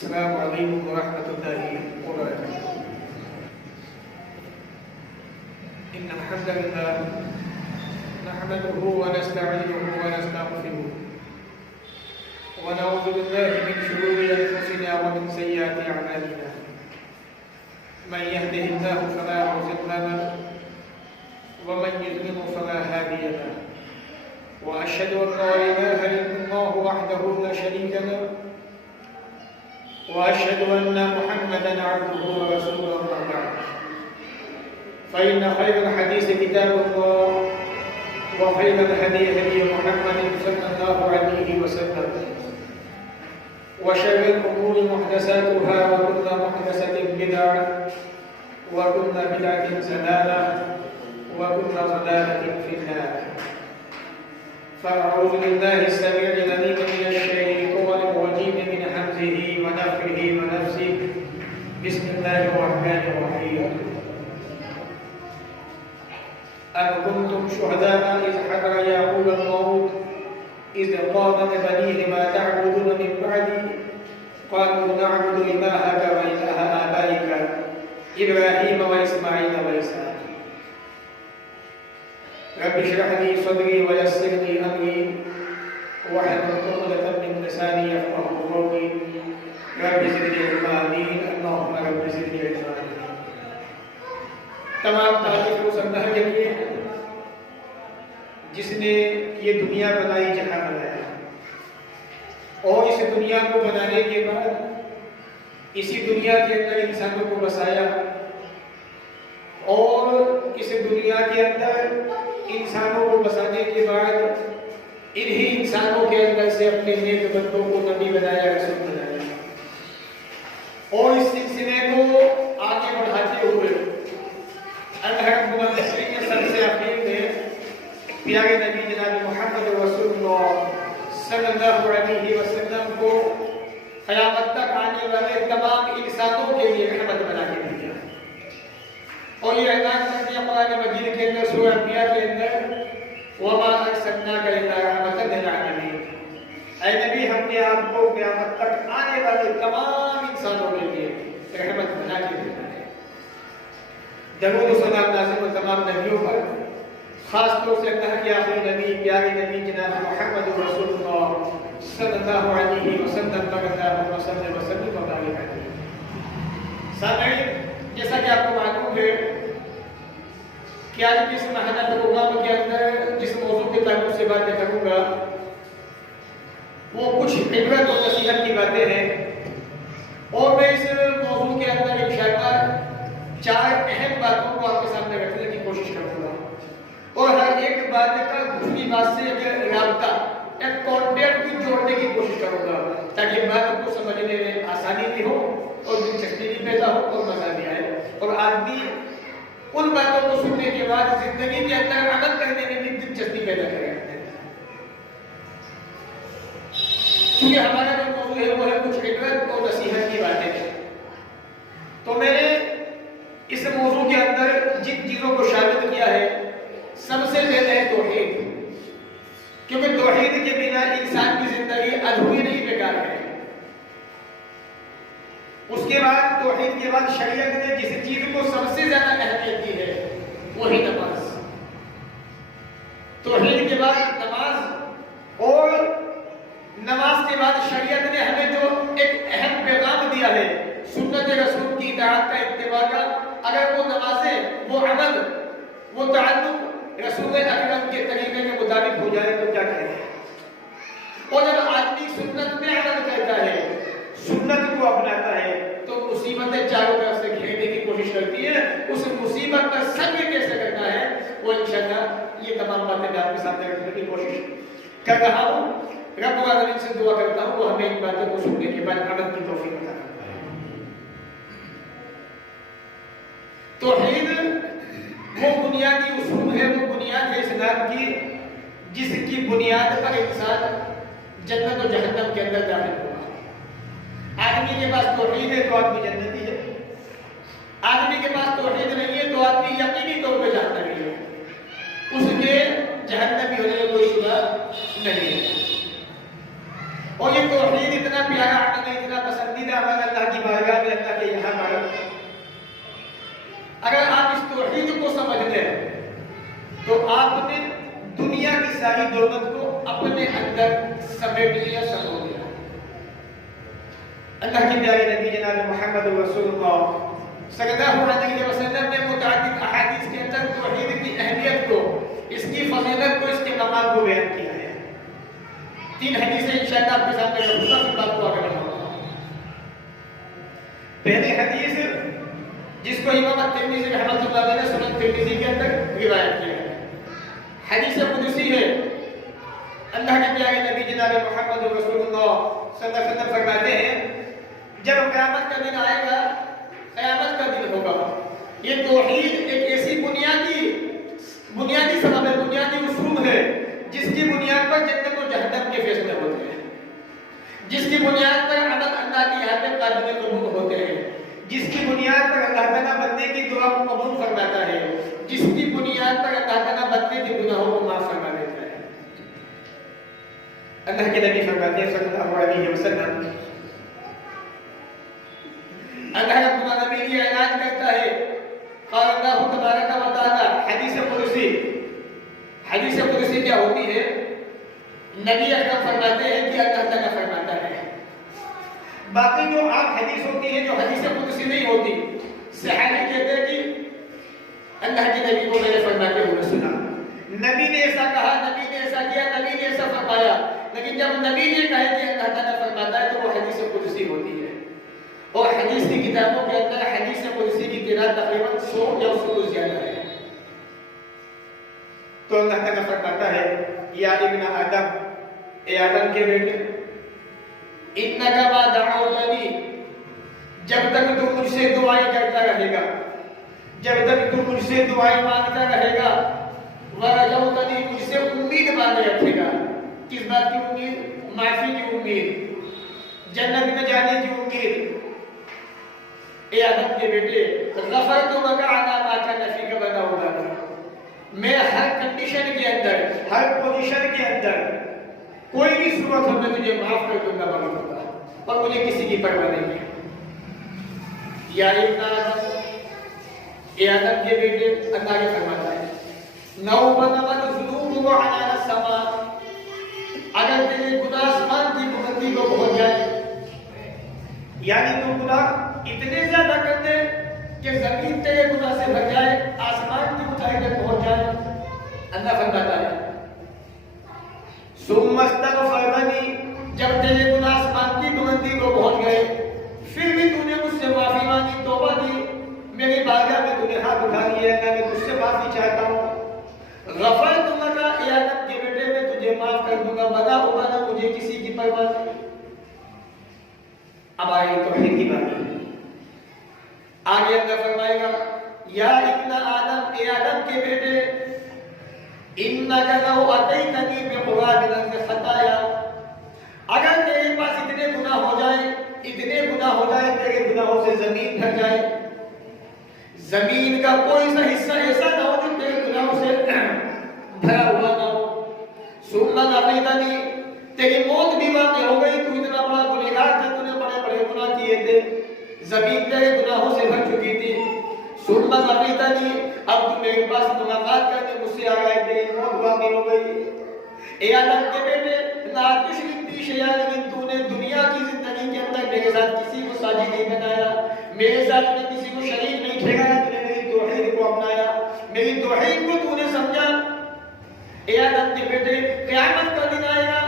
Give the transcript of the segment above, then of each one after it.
السلام علیکم ورحمۃ اللہ وبرکاتہ۔ ان الحمد للہ نحمده ونستعینه ونستغفره ونعوذ باللہ من شرور انفسنا ومن سیئات اعمالنا، من يهده الله فلا مضل له ومن يضلل فلا هادي له، واشهد ان لا اله الا الله وحده لا شريك له، وأشهد أن محمدًا عبده ورسوله أما بعد، فإن خير الحديث كتاب الله وخير الهدي هدي محمد صلى الله عليه وسلم، وشر الأمور محدثاتها وكل محدثة بدعة وكل بدعة ضلالة وكل ضلالة في النار، فأعوذ بالله السميع العليم من الشيطان الرجيم من همزه ونفخه ونفثه، بسم الله الرحمن الرحيم۔ أم كنتم شهداء إذ حضر يعقوب الموت إذ قال لبنيه ما تعبدون من بعدي قالوا نعبد إلهك وإله آبائك إبراهيم وإسماعيل وإسحاق، رب اشرح لي صدري ويسر لي أمري واحلل عقدة من لساني يفقهوا قولي، رب زدني علما آمين، اللهم رب زدنی علما۔ تمام تعریف اس اللہ کے لیے جس نے یہ دنیا بنائی، جہاں بنایا، اور اس دنیا کو بنانے کے بعد اسی دنیا کے اندر انسانوں کو بسایا، اور اس دنیا کے اندر انسانوں کو بسانے کے بعد انہی انسانوں کے اندر سے اپنے نیک بندوں کو نبی بنایا، رسول بنایا، اور اس سلسلے کو آگے بڑھاتے ہوئے اللہ رب العالمین کے سب سے اخیر میں پیارے نبی جناب محمد رسول اللہ صلی اللہ علیہ وسلم کو قیامت تک آنے والے تمام انسانوں کے لیے رحمت بنا کے دیا، اور یہ اعلان کر دیا قرآن مجید کے اندر سورہ انبیاء کے اندر وَمَا أَرْسَلْنَاكَ إِلَّا رَحْمَةً لِلْعَالَمِينَ، اے نبی ہم نے آپ کو قیامت تک آنے والے تمام انسانوں کے لیے رحمت بنا کے دیا ہے۔ درود و سلام نازل و تمام نبیوں پر، خاص طور سے اللہ کے آخری نبی پیارے نبی جناب محمد رسول اللہ صلی اللہ علیہ وسلم پر اللہ وسلم وسلم وبارک علیہ۔ سامعین، جیسا کہ آپ کو معلوم ہے کہ آج کے اس ماہانہ پروگرام کے اندر جس موضوع کے تعلق سے باتیں کروں گا وہ کچھ عبرت اور نصیحت کی باتیں ہیں، اور میں اس موضوع کے اندر انشاءاللہ 4 اہم باتوں کو آپ کے سامنے رکھنے کی کوشش کروں گا، اور ہر ایک بات کا دوسری بات سے ایک رابطہ، ایک کانٹیکٹ بھی جوڑنے کی کوشش کروں گا تاکہ بات کو سمجھنے میں آسانی بھی ہو اور دلچسپی بھی پیدا ہو اور مزہ بھی آئے، اور آدمی ان باتوں کو سننے کے بعد زندگی کے اندر عمل کرنے میں بھی دلچسپی پیدا کرے۔ کیونکہ ہمارا جو موضوع ہے وہ ہے کچھ عبرت اور نصیحت کی باتیں ہیں، تو میں نے اس موضوع کے اندر جن چیزوں کو شامل کیا ہے سب سے پہلے ہے توحید، کیونکہ توحید کے بنا انسان کی زندگی ادھوری نہیں، بیکار ہے۔ اس کے بعد توحید کے بعد شریعت نے جس چیز کو سب سے زیادہ اہمیت دی ہے وہی نماز۔ توحید کے بعد نماز، اور نماز کے بعد شریعت نے ہمیں جو ایک اہم پیغام دیا ہے سنت رسول کی اطاعت کا، اتباع کا، اگر وہ نمازیں، وہ عمل، وہ تعلق رسول اکرم کے طریقے کے مطابق ہو جائے تو کیا کہیں گے۔ اور جب آدمی سنت میں عمل کرتا ہے، سنت کو اپناتا ہے، تو مصیبتیں چاروں طرف سے گھیرنے کی کوشش کرتی ہے، اس مصیبت کا صبر کیسے کرنا ہے وہ انشاءاللہ یہ تمام باتیں میں آپ کے سامنے رکھنے کی کوشش کر رہا ہوں۔ رب العالمین سے دعا کرتا ہوں وہ ہمیں ان باتوں کو سننے کے بعد عمل کی توفیق عطا فرمائے۔ توحید وہ بنیادی اصول ہے، وہ بنیاد ہے اسلام کی، جس کی بنیاد پر انسان جنت و جہنم کے اندر داخل ہوگا۔ آدمی کے پاس توحید ہے تو آدمی جنتی ہے، آدمی کے پاس توحید نہیں ہے تو آدمی یقینی طور پہ جہنمی ہے، اس کے جہنمی ہونے میں کوئی شبہ نہیں ہے۔ اور یہ توحید اتنا پیارا عمل ہے، اتنا پسندیدہ عمل آپ نے دنیا کی ساری دولت کو اپنے اندر سمیٹ لیا، سمو لیا۔ اللہ کے پیارے نبی جناب محمد رسول اللہ صلی اللہ علیہ وسلم نے متعدد احادیث کے اندر توحید کی اہمیت کو، اس کی فضیلت کو، اس کے مقام کو بیان کیا ہے۔ 3 حدیثیں انشاءاللہ آپ کے سامنے رکھوں گا، پھر بات کو آگے بڑھاؤں گا۔ پہلی حدیث جس کو امام ترمذی رحمۃ اللہ علیہ نے سنن ترمذی کے اندر روایت کیا ہے، حدیث قدسی ہے۔ اللہ کے پیارے نبی جناب محمد رسول اللہ صلی اللہ علیہ وسلم فرماتے ہیں جب قیامت کا دن آئے گا، قیامت کا دن ہوگا، یہ توحید ایک ایسی بنیادی سبب ہے، بنیادی اصول ہے جس کی بنیاد پر جنت و جہنم کے فیصلے ہوتے ہیں، جس کی بنیاد پر عمل اللہ کی یاد قابل قبول ہوتے ہیں، جس کی بنیاد پر اللہ تعالیٰ بندے کی دعا کو قبول فرماتا ہے، جس کی بنیاد پر اللہ تعالیٰ بندے کے گناہوں کو معاف فرما دیتا ہے۔ اللہ کے نبی فرماتے ہیں صلی اللہ علیہ وسلم، اللہ رب العالمین یہ اعلان کرتا ہے، قال اللہ تبارک و تعالی، حدیث قدسی کیا ہوتی ہے؟ نبی اکرم فرماتے ہیں کہ اللہ تعالیٰ فرماتا ہے۔ باقی جو عام حدیث ہوتی ہے، جو حدیث قدسی نہیں ہوتی، صحابی کہتے ہیں کہ اللہ کے نبی کو میں نے فرماتے ہوئے سنا، نبی نے ایسا کہا، نبی نے ایسا کیا، نبی نے ایسا فرمایا۔ لیکن جب نبی نے کہا کہ اللہ تعالیٰ فرماتا ہے تو وہ حدیث قدسی ہوتی ہے۔ اور حدیث کی کتابوں کے اندر حدیث قدسی کی تعداد تقریباً 100 یا اس سے کچھ زیادہ ہے۔ تو اللہ تعالیٰ فرماتا ہے، یا ابن آدم، اے آدم کے بیٹے، انک ما دعوتنی، جب تک تو مجھ سے دعائیں کرتا رہے گا، جب تک تو مجھ سے دعائیں مانگتا رہے گا، ورجوتنی، مجھ سے امید باندھے رکھے گا۔ کس بات کی امید؟ معافی کی امید، جنت میں جانے کی امید۔ اے آدم کے بیٹے، غفرت لک علی ما کان فیک بنا ہوگا، میں ہر کنڈیشن کے اندر، ہر پوزیشن کے اندر، کوئی بھی صورت ہو میں تجھے معاف کر دوں گا بغیر، اور مجھے کسی کی پرواہ نہیں ہے۔ یا ابن آدم، اے آدم کے بیٹے، اللہ یہ فرماتا ہے، نو بلغت ذنوبک عنان السماء، اگر تیرے گناہ آسمان کی بلندی کو پہنچ جائے، یعنی تو گناہ اتنے زیادہ کر دے کہ زمین تیرے گناہ سے بھر جائے، آسمان کی اونچائی تک پہنچ جائے، اللہ فرماتا ہے، ثم استغفرتنی، جب تیرے گناہ آسمان کی بلندی کو پہنچ گئے، پھر بھی تو نے مجھ سے معافی مانگی، توبہ کی، میری بارگاہ میں تو نے ہاتھ اٹھا لیا، میں تجھ سے معافی چاہتا ہوں، غفرت لک، اے آدم کے بیٹے، میں تجھے معاف کر دوں گا، بنا ہوگا نہ مجھے کسی کی پرواہ نہیں۔ اب آئے توحید کی بات، آگے اللہ فرمائے گا، یا ابن آدم، اے آدم کے بیٹے، انک لو اتیتنی بقراب الارض خطایا، اگر تیرے پاس اتنے گناہ ہو جائیں، تیرے گناہوں سے زمین بھر جائے، زمین کا کوئی سا حصہ ایسا نہ ہو جو تیرے گناہوں سے بھرا ہوا نہ ہو، ثم لقیتنی، تیری موت بھی واقع ہو گئی، تو اتنا بڑا گنہگار تھا، تو نے بڑے بڑے گناہ کیے تھے، زمین تیرے گناہوں سے بھر چکی تھی، ثم لقیتنی، اب تو میرے پاس ملاقات کرنے مجھ سے آ گئے، تیری موت واقع ہو گئی۔ اے آدم کے بیٹے، لا تشرک بی شیئا، لیکن تو نے دنیا کی زندگی کے اندر میرے ساتھ کسی کو ساجد نہیں بنایا، میرے ساتھ میں کسی کو شریک نہیں ٹھہرایا، تو نے میری توحید کو اپنایا، میری توحید کو تو نے سمجھا۔ اے آدم کے بیٹے، قیامت کا دن آئے گا،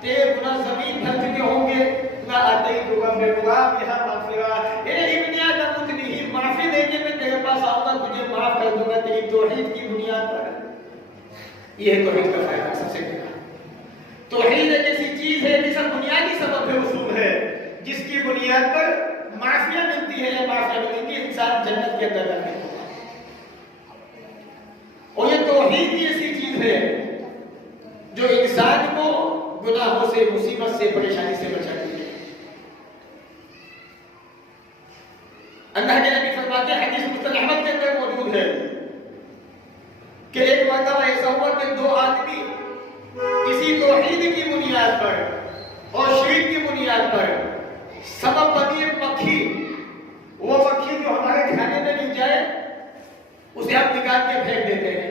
تیرے گناہ زمین بھر چکے ہوں گے، نہ آتیتک بقرابہا مغفرہ، اے ابن آدم، اتنی ہی معافی دے کے میں تیرے پاس آؤں گا، تجھے معاف کر دوں گا تیری توحید کی بنیاد پر۔ یہ ہے توحید کا فائدہ، سب سے پہلا توحید ایک ایسی چیز ہے جس کا بنیادی سبب ہے، اصول ہے، جس کی بنیاد پر معافیہ ملتی ہے، یا معافیہ ملتی ہے، انسان جنت کے اندر داخل ہوتا ہے۔ اور یہ توحید کی ایسی چیز ہے جو انسان کو گناہوں سے، مصیبت سے، پریشانی سے بچاتی ہے۔ اللہ کے نبی فرماتے ہیں، حدیث مسند احمد کے اندر موجود ہے کہ ایک مرتبہ ایسا ہوا کہ 2 آدمی کسی توحید کی بنیاد پر اور شرک کی بنیاد پر سبب بنی ایک مکھی، وہ مکھی جو ہمارے کھانے میں گر جائے اسے ہم نکال کے پھینک دیتے ہیں،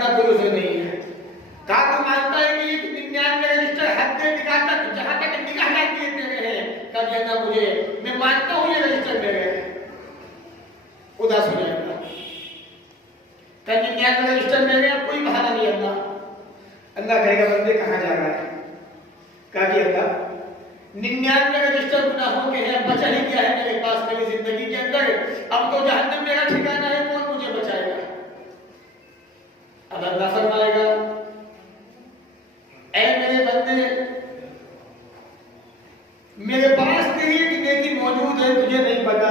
کرنا کوئی عذر نہیں ہے. کہا تو مانتا ہے کہ یہ 99 رجسٹر حد نکاح تک جہاں تک نکاح جاتی ہے میرے ہیں. کہا کہ اللہ مجھے میں مانتا ہوں یہ رجسٹر میرے ہیں. اداس ہو جائے گا. کہا 99 رجسٹر میرے ہیں کوئی بہانہ نہیں اللہ. اللہ کہے گا بندے کہاں جا رہا ہے؟ کہا کہ اللہ 99 رجسٹر گناہوں کے ہیں بچا ہی کیا ہے میرے پاس میری زندگی کے اندر. اب تو جہنم میرا ٹھکانہ ہے کون مجھے بچائے گا؟ اب اللہ فرمائے گا اے میرے بندے میرے پاس تیری ایک نیکی موجود ہے تجھے نہیں پتا.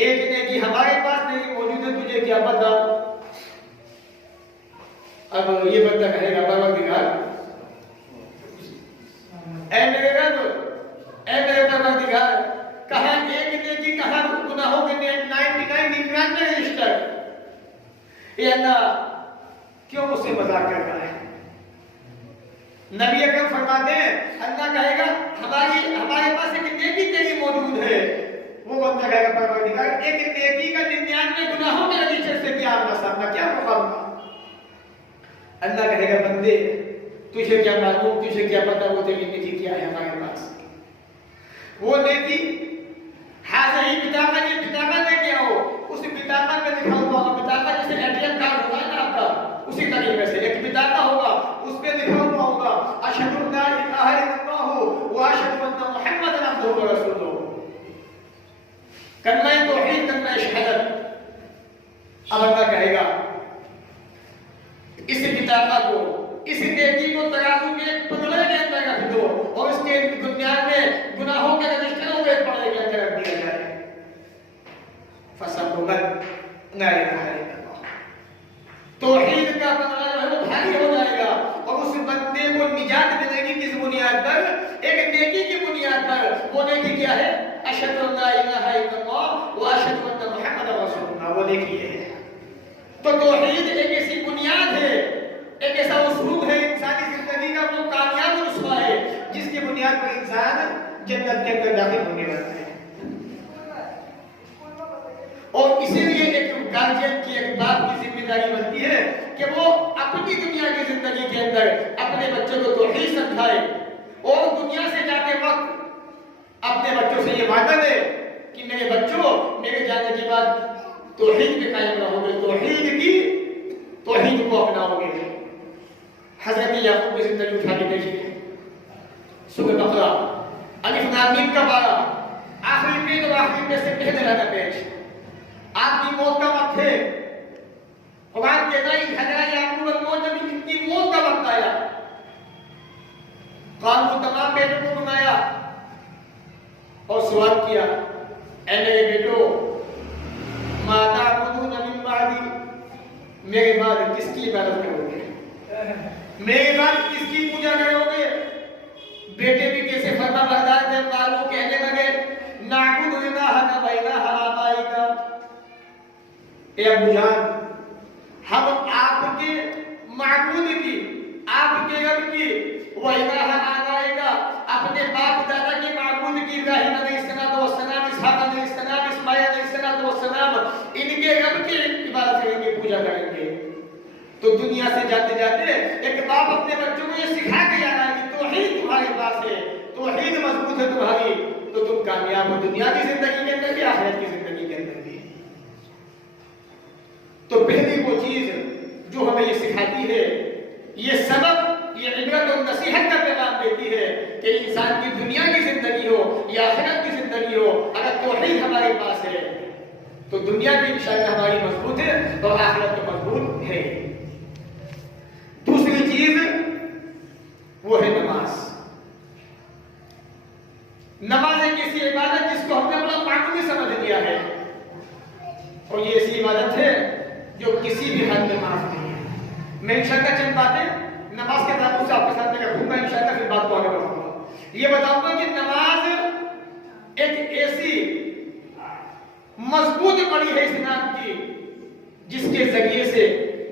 ایک نیکی ہمارے پاس نہیں موجود ہے تجھے کیا پتا؟ اب یہ بندہ کہے گا پروردگار اے میرے رب اے میرے پروردگار کہاں ایک نیکی کہاں گناہوں کے 99 رجسٹر. اے اللہ کیوں مجھ سے مذاق کر رہا ہے؟ نبی اکرم فرماتے ہیں اللہ کہے گا ہمارے پاس ایک نیکی تیری موجود ہے. وہ بندہ کہے گا پروردگار ایک نیکی کا 99 گناہوں کے رجسٹر سے کیا مسئلہ کیا مقابلہ؟ اللہ کہے گا بندے تجھے کیا معلوم تجھے کیا پتا وہ تیری نیکی کیا ہے ہمارے پاس. وہ نیکی حاضر بطاقہ یہ بطاقہ لے کے آؤ. اس بطاقہ میں لکھا ہوا ہوگا بطاقہ جیسے ATM کارڈ ہوتا ہے نا آپ کا اسی طریقے سے ایک بطاقہ ہوگا اس پہ لکھا ہوا ہوگا اشہد ان لا الہ الا اللہ واشہد ان محمد عبدہ ورسولہ. کلمہ توحید کلمہ شہادت. اب اللہ کہے گا اس بطاقہ کو اس نیکی کو ترازو کے پلڑے کے اندر رکھ دو اور اس کے بنیاد میں گناہوں کے رجسٹروں کے پلڑے کے اندر رکھ دیا جائے. فَسَبُّمَتْ لَا إِلَٰهَ إِلَّا اللَّهُ. توحید کا پلڑا جو ہے وہ بھاری ہو جائے گا اور اس بندے کو نجات ملے گی کس بنیاد پر؟ ایک نیکی کی بنیاد پر. وہ نیکی کیا ہے؟ اشہد ان لا الہ الا اللہ واشہد ان محمد رسول اللہ. وہ نیکی ہے. تو توحید ایک ایسی بنیاد ہے ایک ایسا اسلوب ہے انسانی زندگی کا وہ کامیاب رسوا ہے جس کی بنیاد پر انسان جنت کے اندر داخل ہونے والا ہے. اور اسی لیے ایک گارجین کی ایک باپ کی ذمہ داری بنتی ہے کہ وہ اپنی دنیا کی زندگی کے اندر اپنے بچوں کو توحید سمجھائے اور دنیا سے جاتے وقت اپنے بچوں سے یہ وعدہ دے کہ میرے بچوں میرے جانے کے بعد توحید پہ قائم رہو گے توحید کو اپناؤ گے. حضرت یعقوب کی زندگی اٹھا کے دیکھیے. سورہ بقرہ الف لام میم کا پارہ آخری پیج اور آخری پیج سے پہلے والا پیج. آپ کی موت کا وقت ہے. قرآن کہتا ہے حضرت یعقوب الموت جب ان کی موت کا وقت آیا قالوا تمام بیٹوں کو بنایا اور سوال کیا اے میرے بیٹو ما تعبدون من بعدی میرے بعد کس کی عبادت کرو گے؟ میرے بعد کس کی پوجا کرو گے؟ بیٹے بھی کیسے فرما بردار تھے. قالوا کہنے لگے نعبد الہک و الہ آبائک. اے ابو جان ہم آپ کے معبود کی آپ کے رب کی و الہ آبائک اپنے باپ دادا کے معبود کی ابراہیم علیہ السلام اسحاق علیہ السلام اسماعیل علیہ السلام ان کے رب کی عبادت کریں گے پوجا کریں گے. تو دنیا سے جاتے جاتے ایک باپ اپنے بچوں کو یہ سکھا کے جانا ہے کہ توحید تمہارے پاس ہے توحید مضبوط ہے تمہاری تو تم کامیاب ہو دنیا کی زندگی کے اندر بھی آخرت کی زندگی کے اندر بھی. تو پہلی وہ چیز جو ہمیں یہ سکھاتی ہے یہ سبب یہ عبرت اور نصیحت کا پیغام دیتی ہے کہ انسان کی دنیا کی زندگی ہو یا آخرت کی زندگی ہو اگر توحید ہمارے پاس ہے تو دنیا بھی انشاءاللہ ہماری مضبوط ہے اور آخرت تو مضبوط ہے. دوسری چیز وہ ہے نماز. نماز ایک ایسی عبادت جس کو ہم نے اپنا معمولی سمجھ لیا ہے اور یہ ایسی عبادت ہے جو کسی بھی حد میں معاف نہیں ہے. میں انشاءاللہ چند باتیں نماز کے تعلق سے آپ کے ساتھ میں رکھوں گا انشاءاللہ پھر بات کو آگے بڑھاؤں گا. یہ بتاؤں گا کہ نماز ایک ایسی مضبوط کڑی ہے اسلام کی جس کے ذریعے سے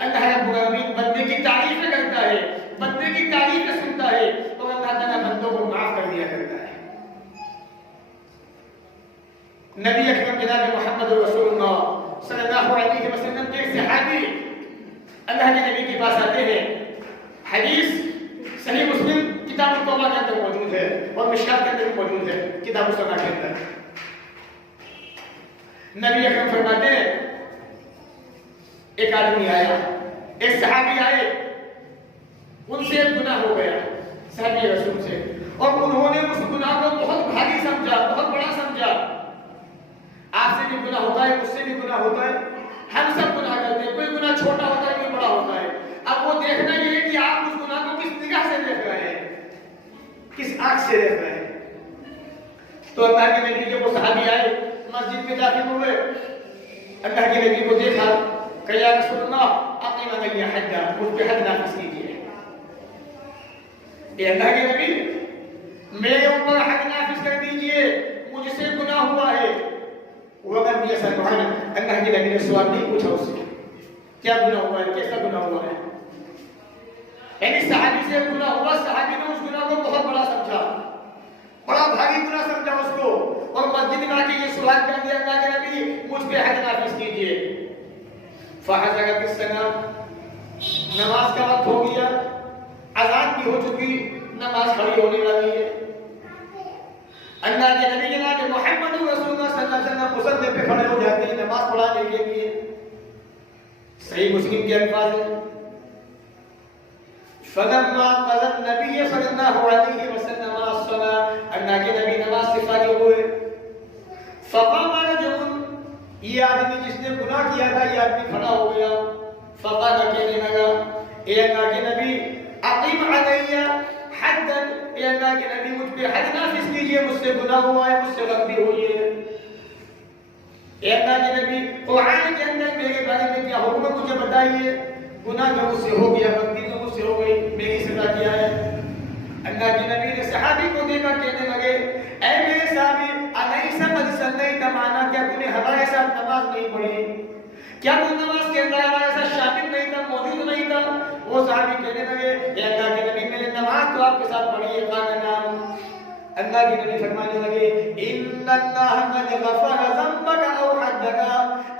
اللہ رب العالمین بندے کی تعریفیں کرتا ہے بندے کی تعریفیں سنتا ہے اور اللہ تعالیٰ بندوں کو معاف کر دیا کرتا ہے. نبی اکرم جناب محمد رسول اللہ صلی اللہ علیہ وسلم کے ایک صحابی اللہ کے نبی کے پاس آتے ہیں. حدیث صحیح مسلم کتاب التوبہ کے اندر موجود ہے اور مشکات کے اندر بھی موجود ہے کتاب الصلاۃ کے اندر. نبی اکرم فرماتے ہیں ایک آدمی آیا, ایک صحابی آئے, ان سے ایک گناہ ہو گیا صحابی رسول سے, اور انہوں نے اس گناہ کو بہت بھاری سمجھا, بہت بڑا سمجھا. آپ سے بھی گناہ ہوتا ہے, مجھ سے بھی گناہ ہوتا ہے, ہم سب گناہ کرتے ہیں, کوئی گناہ چھوٹا ہوتا ہے کوئی بڑا ہوتا ہے. اب وہ دیکھنا یہ ہے کہ آپ اس گناہ کو کس نگاہ سے دیکھ رہے ہیں, کس آنکھ سے دیکھ رہے ہیں. تو اللہ کے نبی جب وہ صحابی آئے مسجد میں داخل ہوئے, اللہ کے نبی کو دیکھا کہ یا رسول اللہ اقیم علی حد, مجھ پہ حد نافذ کیجیے. اے اللہ کے نبی میرے اوپر حد نافذ کر دیجیے, مجھ سے گناہ ہوا ہے. وہ اگر یہ سبحان اللہ کے نبی نے سوال نہیں پوچھا اس سے کیا گناہ ہوا ہے, کیسا گناہ ہوا ہے. یعنی صحابی سے گناہ ہوا, صحابی نے اس گناہ کو بہت بڑا سمجھا, بڑا بھاری گناہ سمجھا اس کو, اور مسجد میں آ کے یہ سوال کر دیا اللہ کے نبی مجھ پہ حد نافذ کیجیے. فحضرت السلام, نماز کا وقت ہو گیا, اذان بھی ہو چکی, نماز کھڑی ہونے والی ہے. اللہ کے نبی جناب محمد رسول اللہ صلی اللہ علیہ وسلم مصلی پہ کھڑے ہو جاتے ہیں نماز پڑھانے کے لیے. صحیح مسلم کے الفاظ ہیں فلما قضى النبي صلی اللہ علیہ وسلم الصلاة, اللہ کے نبی نماز سے فارغ ہوئے. فقام رجل, یہ آدمی جس نے گناہ کیا تھا یہ آدمی کھڑا ہو گیا. فقال, کہنے لگا اے اللہ کے نبی اقیم علی حدا, اے اللہ کے نبی مجھ پہ حد نافذ کیجئے, مجھ سے گناہ ہوا ہے, مجھ سے غلطی ہوئی ہے. اے اللہ کے نبی قرآن کے اندر میرے بارے میں کیا حکم ہے مجھے بتائیے, گناہ جو مجھ سے ہو گیا, غلطی جو مجھ سے ہو گئی, میری سزا کیا ہے. اللہ کے نبی نے صحابی کو دیکھا, کہنے لگے اے میرے صحابی الیس قد صلیت معنا, کیا تو نے ہمارے ساتھ نماز نہیں پڑھی, کیا تو نماز کے اندر ہمارے ساتھ شامل نہیں تھا, موجود نہیں تھا. وہ صحابی کہنے لگے اے اللہ کے نبی میں نے نماز تو آپ کے ساتھ پڑھی ہے. قال نعم. اللہ کے نبی فرمانے لگے ان اللہ قد غفر ذنبک او حدک,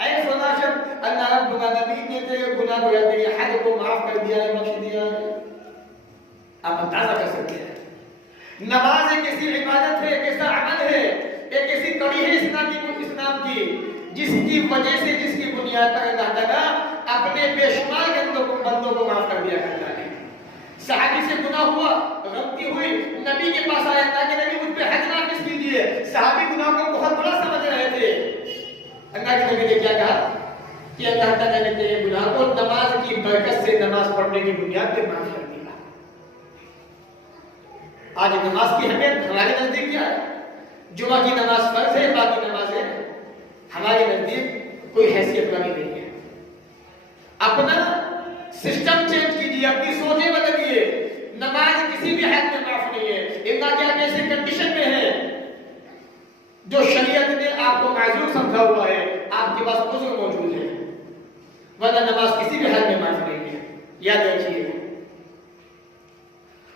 اے فلاں شخص, اللہ رب العالمین نے تیرے گناہ کو یا تیری حد کو معاف کر دیا ہے, بخش دیا ہے. آپ اندازہ کر سکتے ہیں نماز ایک ایسی عبادت ہے, ایک ایسا عمل ہے, ایک ایسی کڑی ہے اسلام کی جس کی وجہ سے, جس کی بنیاد پر اللہ تعالیٰ اپنے بے شمار بندوں کو معاف کر دیا کرتا ہے. صحابی سے گناہ ہوا, غلطی ہوئی, نبی کے پاس آیا, اللہ کے نبی مجھ پہ حد نافذ کیجیے. صحابی گناہ کو بہت بڑا سمجھ رہے تھے. اللہ کے نبی نے کیا کہا کہ اللہ تعالیٰ نے تیرے گناہ کو نماز کی برکت سے, نماز پڑھنے کی بنیاد پہ معاف کر دیا. آج نماز کی اہمیت ہمارے نزدیک کیا ہے؟ جمعہ کی نماز فرض ہے, باقی نمازیں ہمارے نزدیک کوئی حیثیت والی نہیں ہے. اپنا سسٹم چینج کیجیے, اپنی سوچیں بدلیے. نماز کسی بھی حد میں معاف نہیں ہے, الا کہ آپ ایسے کنڈیشن میں ہیں جو شریعت نے آپ کو معذور سمجھا ہوا ہے, آپ کے پاس عذر موجود ہے, ورنہ نماز کسی بھی حد میں معاف نہیں ہے. یاد رکھیے.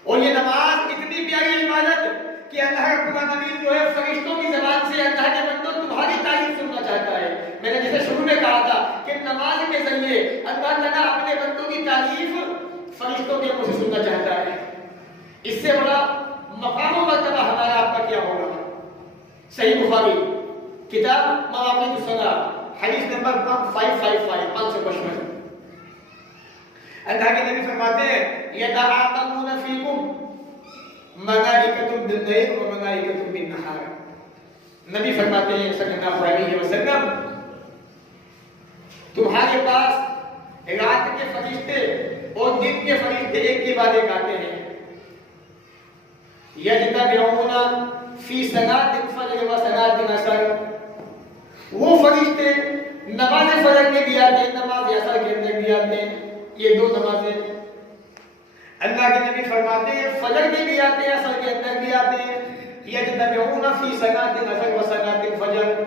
اور یہ نماز اتنی پیاری عبادت کہ اللہ رب العالمین جو ہے فرشتوں کی زبان سے اللہ کے بندوں تمہاری تعریف سننا چاہتا ہے. میں نے جیسے شروع میں کہا تھا کہ نماز کے ذریعے اللہ تعالیٰ اپنے بندوں کی تعریف فرشتوں کے منہ سے سننا چاہتا ہے. اس سے بڑا مقام و مرتبہ ہمارا آپ کا کیا ہوگا. صحیح بخاری کتاب مواقیت الصلاۃ حدیث نمبر 555 555. اللہ کے نبی فرماتے ہیں یتعاقبون فیکم ملائکۃ باللیل و ملائکۃ بالنہار. نبی فرماتے ہیں صلی اللہ علیہ وسلم تمہارے پاس رات کے فرشتے اور دن کے فرشتے ایک کے بعد ایک آتے ہیں. یجتمعون فی صلاۃ الفجر و صلاۃ العصر. وہ فرشتے نماز فجر میں بھی آتے ہیں, نماز عصر کے اندر بھی آتے ہیں. یہ دو نمازیں اللہ کے نبی فرماتے ہیں فجر میں بھی آتے ہیں, عصر کے اندر بھی آتے ہیں. یجتمعون فی صلاۃ العصر و صلاۃ الفجر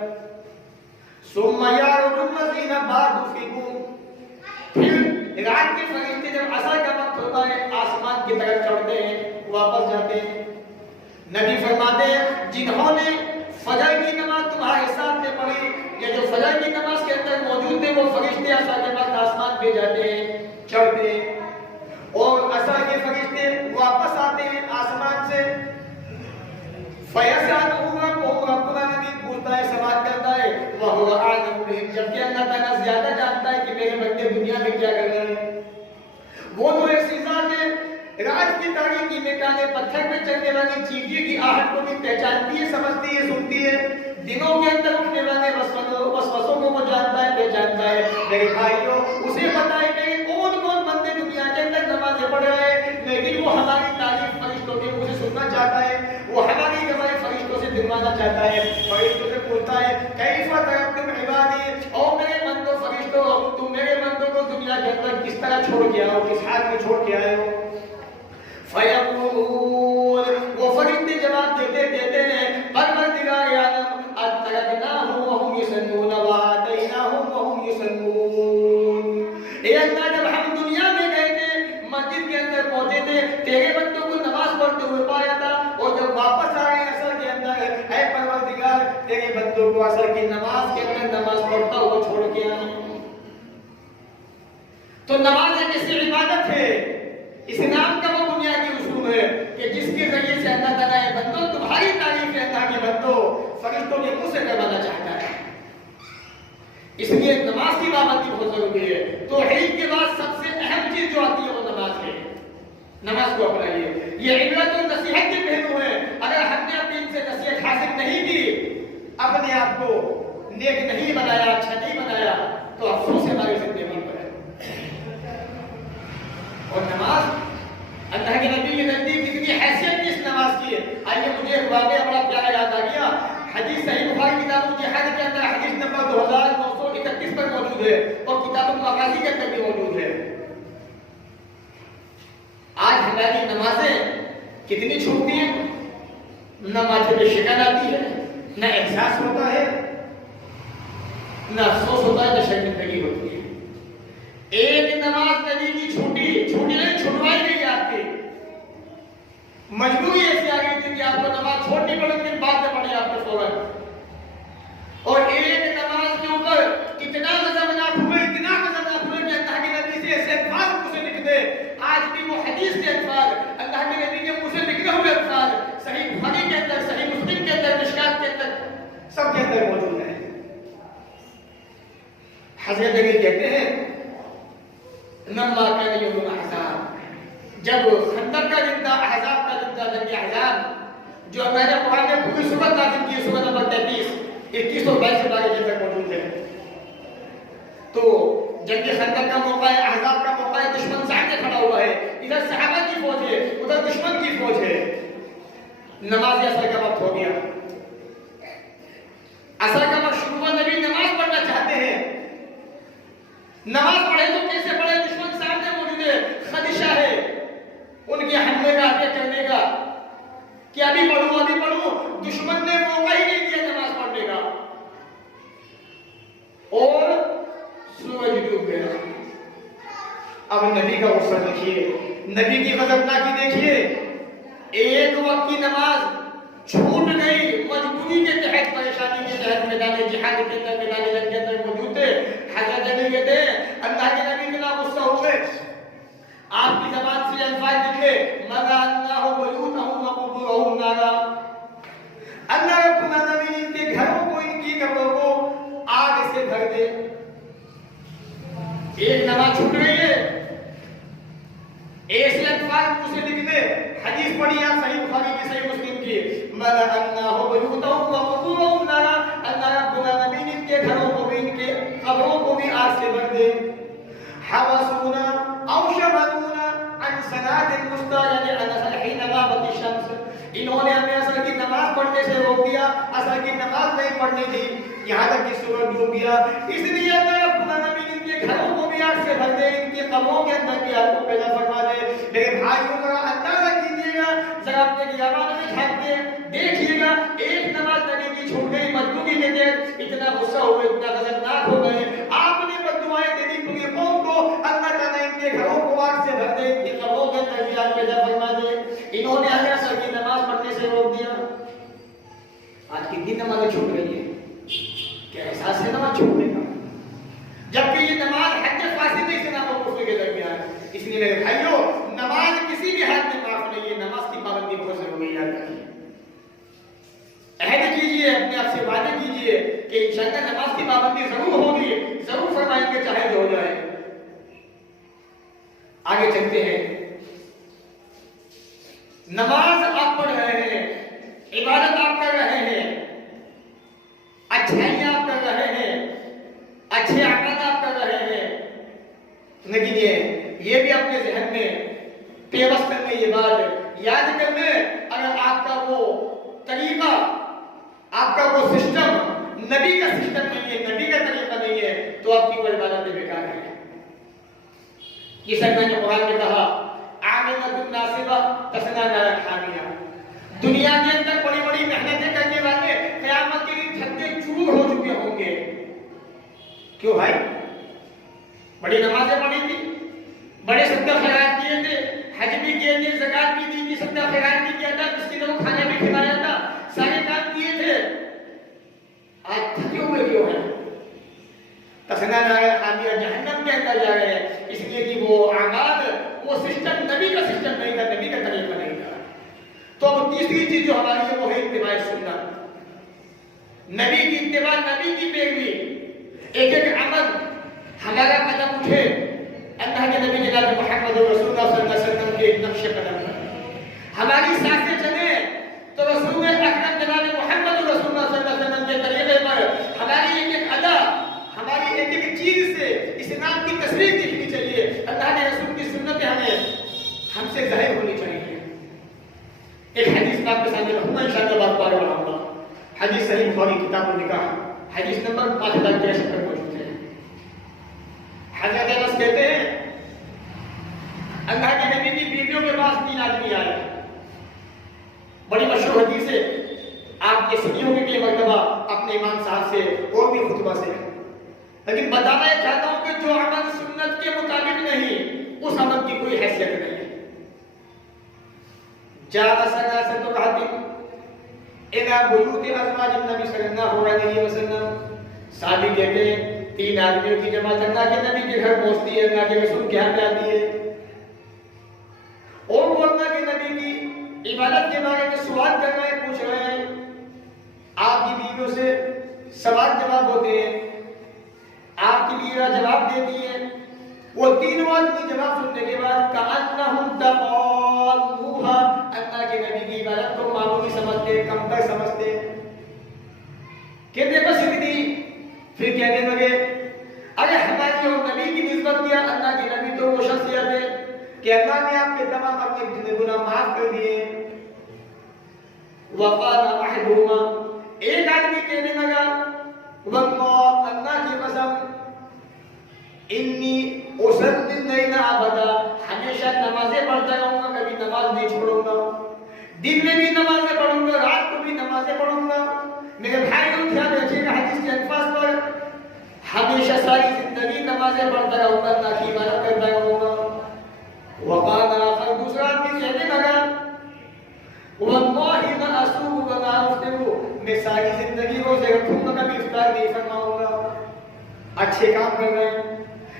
ثم یعرج الذین بعد فیکم. پھر رات کے فرشتے جب عصر کا وقت ہوتا ہے آسمان کی طرف چڑھتے ہیں, واپس جاتے ہیں. نبی فرماتے ہیں جنہوں نے فجر کی نماز تمہارے ساتھ میں پڑھی, یہ جو فجر کی نماز کے اندر موجود تھے وہ فرشتے عصر کے وقت آسمان پہ جاتے ہیں, چڑھتے ہیں اور اثر کے فرشتے واپس آتے ہیں آسمان سے اپنا نبی پوچھتا ہے سوال کرتا ہے وہ اعلم بہم جبکہ اللہ تعالیٰ زیادہ جانتا ہے کہ میرے بندے دنیا میں کیا کر رہے ہیں وہ تو ایسی ذات ہے راج کی تاریکی میں کانے پتھر پہ چلنے والی چیٹی کی آہٹ کو بھی پہچانتی ہے سمجھتی ہے سنتی ہے دنوں کے اندر اٹھنے والے وسوسوں کو وہ جانتا ہے پہچانتا ہے میرے بھائیوں اسے پتا ہے کہ کون کون بندے دنیا کے اندر نمازیں پڑھ رہے ہیں لیکن وہ ہماری تعریف فرشتوں کے منہ سے سننا چاہتا ہے وہ ہماری ہمارے فرشتوں سے دلوانا چاہتا ہے فرشتوں سے پوچھتا ہے کیف ترکتم عبادی او میرے بندوں فرشتوں تم میرے بندوں کو دنیا کے اندر کس طرح چھوڑ کے آئے ہو کس حال میں چھوڑ کے آئے ہو فیقول وہ فرشتے جواب دیتے ہیں پروردگار عالم اترکناہم وہم یصلون وآتیناہم وہم یصلون اے اللہ جب ہم دنیا میں گئے تھے مسجد کے اندر پہنچے تھے تیرے بندوں کو نماز پڑھتے ہوئے پایا تھا اور جب واپس آ گئے عصر کے اندر اے پروردگار تیرے بندوں کو عصر کی نماز کے اندر نماز پڑھتا ہوا چھوڑ کے آئے تو نماز ایک ایسی عبادت ہے اسلام کا وہ بنیادی اصول ہے کہ جس کے ذریعے سے اللہ تعالیٰ ہے بندوں تمہاری تعریف ہے اللہ کے بندوں فرشتوں کے منہ سے کروانا چاہتا ہے اس لیے نماز کی پابندی بہت ضروری ہے توحید کے بعد سب سے اہم چیز جو آتی ہے وہ نماز ہے نماز کو اپنائیے یہ عبرت و نصیحت کے پہلو ہیں اگر ہم نے اپنے ان سے نصیحت حاصل نہیں کی اپنے آپ کو نیک نہیں بنایا اچھا نہیں بنایا تو افسوس ہماری زندگی پر ہے اور نماز اللہ کے نبی کے نزدیک اتنی حیثیت کی اس نماز کی ہے آئیے مجھے ایک واقعہ بڑا پیارا یاد آ گیا حدیث صحیح بخاری کتاب الجہاد کے اندر حدیث نمبر 2931 پر موجود ہے اور کتاب المغازی کے اندر بھی موجود ہے آج ہماری نمازیں کتنی چھوٹتی ہیں نہ ماتھے پہ شکن آتی ہے نہ احساس ہوتا ہے نہ افسوس ہوتا ہے نہ شرمندگی ہوتی ہے ایک نماز نبی کی چھوٹی نہیں چھٹوائی گئی آپ کی مجبوری ایسی آ گئی تھی کہ آپ کو نماز چھوڑنی پڑے لیکن بعد میں پڑھی آپ کو فوراً اور ایک نماز کے اوپر اتنا غضبناک ہوئے کہ اللہ کے نبی سے ایسے الفاظ منہ سے نکلے آج بھی وہ حدیث کے الفاظ اللہ کے نبی کے منہ سے نکلے ہوئے الفاظ صحیح بخاری کے اندر صحیح مسلم کے اندر مشکات کے اندر سب کے اندر موجود ہیں حضرت علی کہتے ہیں لما كان يوم الاحزاب جب خندق کا دن تھا احزاب کا دن تھا جنگ احزاب جو میں نے قرآن میں پوری سورت نازل کی سورت نمبر 33 21 اور 22 سے آگے تک موجود ہے تو جنگ خندق کا موقع ہے احزاب کا موقع ہے دشمن سامنے کھڑا ہوا ہے ادھر صحابہ کی فوج ہے ادھر دشمن کی فوج ہے نماز عصر کا وقت ہو گیا عصر کا وقت شروع ہوا نبی نماز پڑھنا چاہتے ہیں نماز پڑھے تو کیسے پڑھے دشمن سامنے موجود ہے خدشہ ہے ان کے حملے کا آگے کرنے کا کہ ابھی پڑھوں دشمن نے موقع ہی نہیں دیا نماز پڑھنے کا اور سورج ڈوب گیا اب نبی کا غصہ دیکھیے نبی کی غضبناکی دیکھیے ایک وقت کی نماز چھوٹ گئی مجبوری کے تحت پریشانی کے تحت میدان جہاد کے اندر میدان جنگ کے اندر موجود تھے حضرت علی کہتے ہیں اللہ کے نبی اتنا غصہ ہوئے آپ کی زبان سے الفاظ نکلے مَلَا اللَّهُ بُيُوتَهُمْ وَقُبُورَهُمْ نَارًا اللہ رب العالمین ان کے گھروں کو ان کی قبروں کو آگ سے بھر دے ایک نماز چھوٹ گئی ہے ایسے الفاظ منہ سے نکلے حدیث پڑھی آپ صحیح بخاری کی صحیح مسلم کی مَلَا اللَّهُ بُيُوتَهُمْ وَقُبُورَهُمْ نَارًا اللہ رب العالمین ان کے گھروں کو بھی ان کے قبروں کو بھی آگ سے بھر دے حَوَسُونَا أَوْ شَمَلُونَا عَنْ صَلَاةِ الْمُسْتَعْجَلِ حِينَ غَابَتِ الشَّمْسُ انہوں نے ہمیں عصر کی نماز پڑھنے سے روک دیا عصر کی نماز نہیں پڑھنی تھی یہاں تک کہ سورج ڈوب گیا اس لیے اللہ رب العالمین ان کے گھروں کو بھی آگ سے بھر دے ان کے قبروں کے اندر بھی آگ کو پیدا فرما دے میرے بھائیوں ذرا اندازہ کیجیے گا ذرا اپنے گراوان میں جھانک کے دیکھیے گا ایک نماز نبی کی چھوٹ گئی مجبوری کے تحت اتنا غصہ ہوئے اتنا غضبناک ہو گئے آپ نے بددعائیں دے دی پوری قوم کو اللہ تعالیٰ ان کے گھروں کو آگ سے بھر دے ان کے قبروں کے اندر بھی آگ پیدا فرما دے انہوں نے ہمیں عصر کی نماز پڑھنے سے روک دیا آج کتنی نمازیں چھوٹ گئی ہیں کیا احساس ہے نماز چھوٹنے کا جبکہ یہ نماز حج فاصل سے نام و کفر کے درمیان لیے میرے بھائیوں نماز کسی بھی حد میں معاف نہیں ہے، نماز کی پابندی بہت ضروری ہے. عہد کیجیے، اپنے آپ سے وعدے کیجیے کہ انشاءاللہ نماز کی پابندی ضرور ہوگی، ضرور فرمائیں گے چاہے جو ہو جائے. آگے چلتے ہیں. نماز آپ پڑھ رہے ہیں، عبادت آپ کر رہے ہیں، اچھائیاں آپ کر رہے ہیں، اچھے اعمال آپ کر رہے ہیں، لیکن یہ بھی اپنے ذہن میں پیوست کرنے یہ بات یاد کرنے اگر آپ کا وہ طریقہ، آپ کا وہ سسٹم نبی کا سسٹم نہیں ہے، نبی کا طریقہ نہیں ہے، تو آپ کی وہ عبادت بیکار ہے. یہ سب میں نے قرآن میں کہا عاملۃ ناصبہ تصلیٰ نارا حامیہ. دنیا کے اندر بڑی بڑی محنتیں کرنے والے قیامت کے دن تھکے چور ہو چکے ہوں گے. کیوں بھائی؟ بڑی نمازیں پڑھی تھی، بڑے صدقہ خیرات کیے تھے، حج بھی کیے تھے، زکات بھی دی تھی، صدقہ خیرات بھی کیا تھا، مسکینوں کو کھانا بھی کھلایا تھا، سارے کام کیے تھے. آج تھکے ہوئے کیوں ہیں؟ تصلیٰ نارا حامیہ، جہنم کے اندر جا رہے ہیں. اس لیے کہ وہ اعمال، وہ سسٹم نبی کا سسٹم نہیں تھا، نبی کا طریقہ نہیں تھا. تو اب تیسری چیز جو ہماری ہے وہ ہے اتباع سنت. نبی کی اتباع، نبی کی پیروی. ایک ایک عمل ہمارا قدم اٹھے اللہ کے نبی جناب محمد رسول اللہ صلی اللہ علیہ وسلم کے نقش قدم پر. ہماری سانسیں چلے تو رسول اکرم جناب محمد رسول اللہ صلی اللہ علیہ وسلم کے طریقے پر. ہماری ایک ایک ادا، ہماری ایک ایک چیز سے اسلام کی تصویر دکھنی چاہیے. اللہ کے رسول کی سنتیں ہم سے ظاہر ہونی چاہیے. ایک حدیث میں آپ کے سامنے رکھوں گا، انشاءاللہ بات بار بڑھاؤں گا. حدیث صحیح بخاری کتاب النکاح، حدیث نمبر 5063 پر موجود ہے. حضرت انس کہتے ہیں اللہ کے نبی کی بیویوں کے پاس 3 آدمی آئے. بڑی مشہور حدیث ہے، آپ یہ سنی ہوگی کہ مرتبہ اپنے امام صاحب سے اور بھی خطبہ سے. لیکن بتانا یہ چاہتا ہوں کہ جو عمل سنت کے مطابق نہیں، اس عمل کی کوئی حیثیت نہیں. جاء ثلاثة رهط إلى بيوت أزواج النبي صلی اللہ علیہ وسلم. صحابی کہتے ہیں 3 آدمیوں کی جماعت اللہ کے نبی کے گھر پہنچتی ہے، اللہ کے رسول کے ہاں جاتی ہے، اور وہ اللہ کے نبی کی عبادت کے بارے میں سوال کر رہے ہیں، پوچھ رہے ہیں. آپ کی بیویوں سے سوال جواب ہوتے ہیں، آپ کی بیویاں جواب دیتی ہیں. وہ 3 آدمی جواب سننے کے بعد کأنہم تقالوہا، اللہ کے نبی کی عبادت کو معمولی سمجھتے، کم تر سمجھتے. کہتے بس اتنی. پھر کہنے لگے اگر ہماری اور نبی کی نسبت کیا، اللہ کے نبی تو وہ شخصیت ہے کہ اللہ نے آپ کے تمام اپنے گناہ معاف کر دیے. وقال احدہما، ایک آدمی کہنے لگا واللہ، اللہ کی قسم، انی اصلی اللیل ابدا، ہمیشہ نمازیں پڑھتا رہوں گا، کبھی نماز نہیں چھوڑوں گا. دن میں بھی نمازیں پڑھوں گا، رات کو بھی نمازیں پڑھوں گا. میرے بھائیوں دھیان رکھیے گا حدیث کے الفاظ پر، ہمیشہ ساری زندگی نمازیں پڑھتا رہوں گا، اللہ کی عبادت کرتا رہوں گا. وقال آخر، دوسرا آدمی کہنے لگا واللہ ما اصوم ولا افطر، میں ساری زندگی روزے رکھوں گا، کبھی افطار نہیں فرماؤں گا. اچھے کام کر رہے ہیں،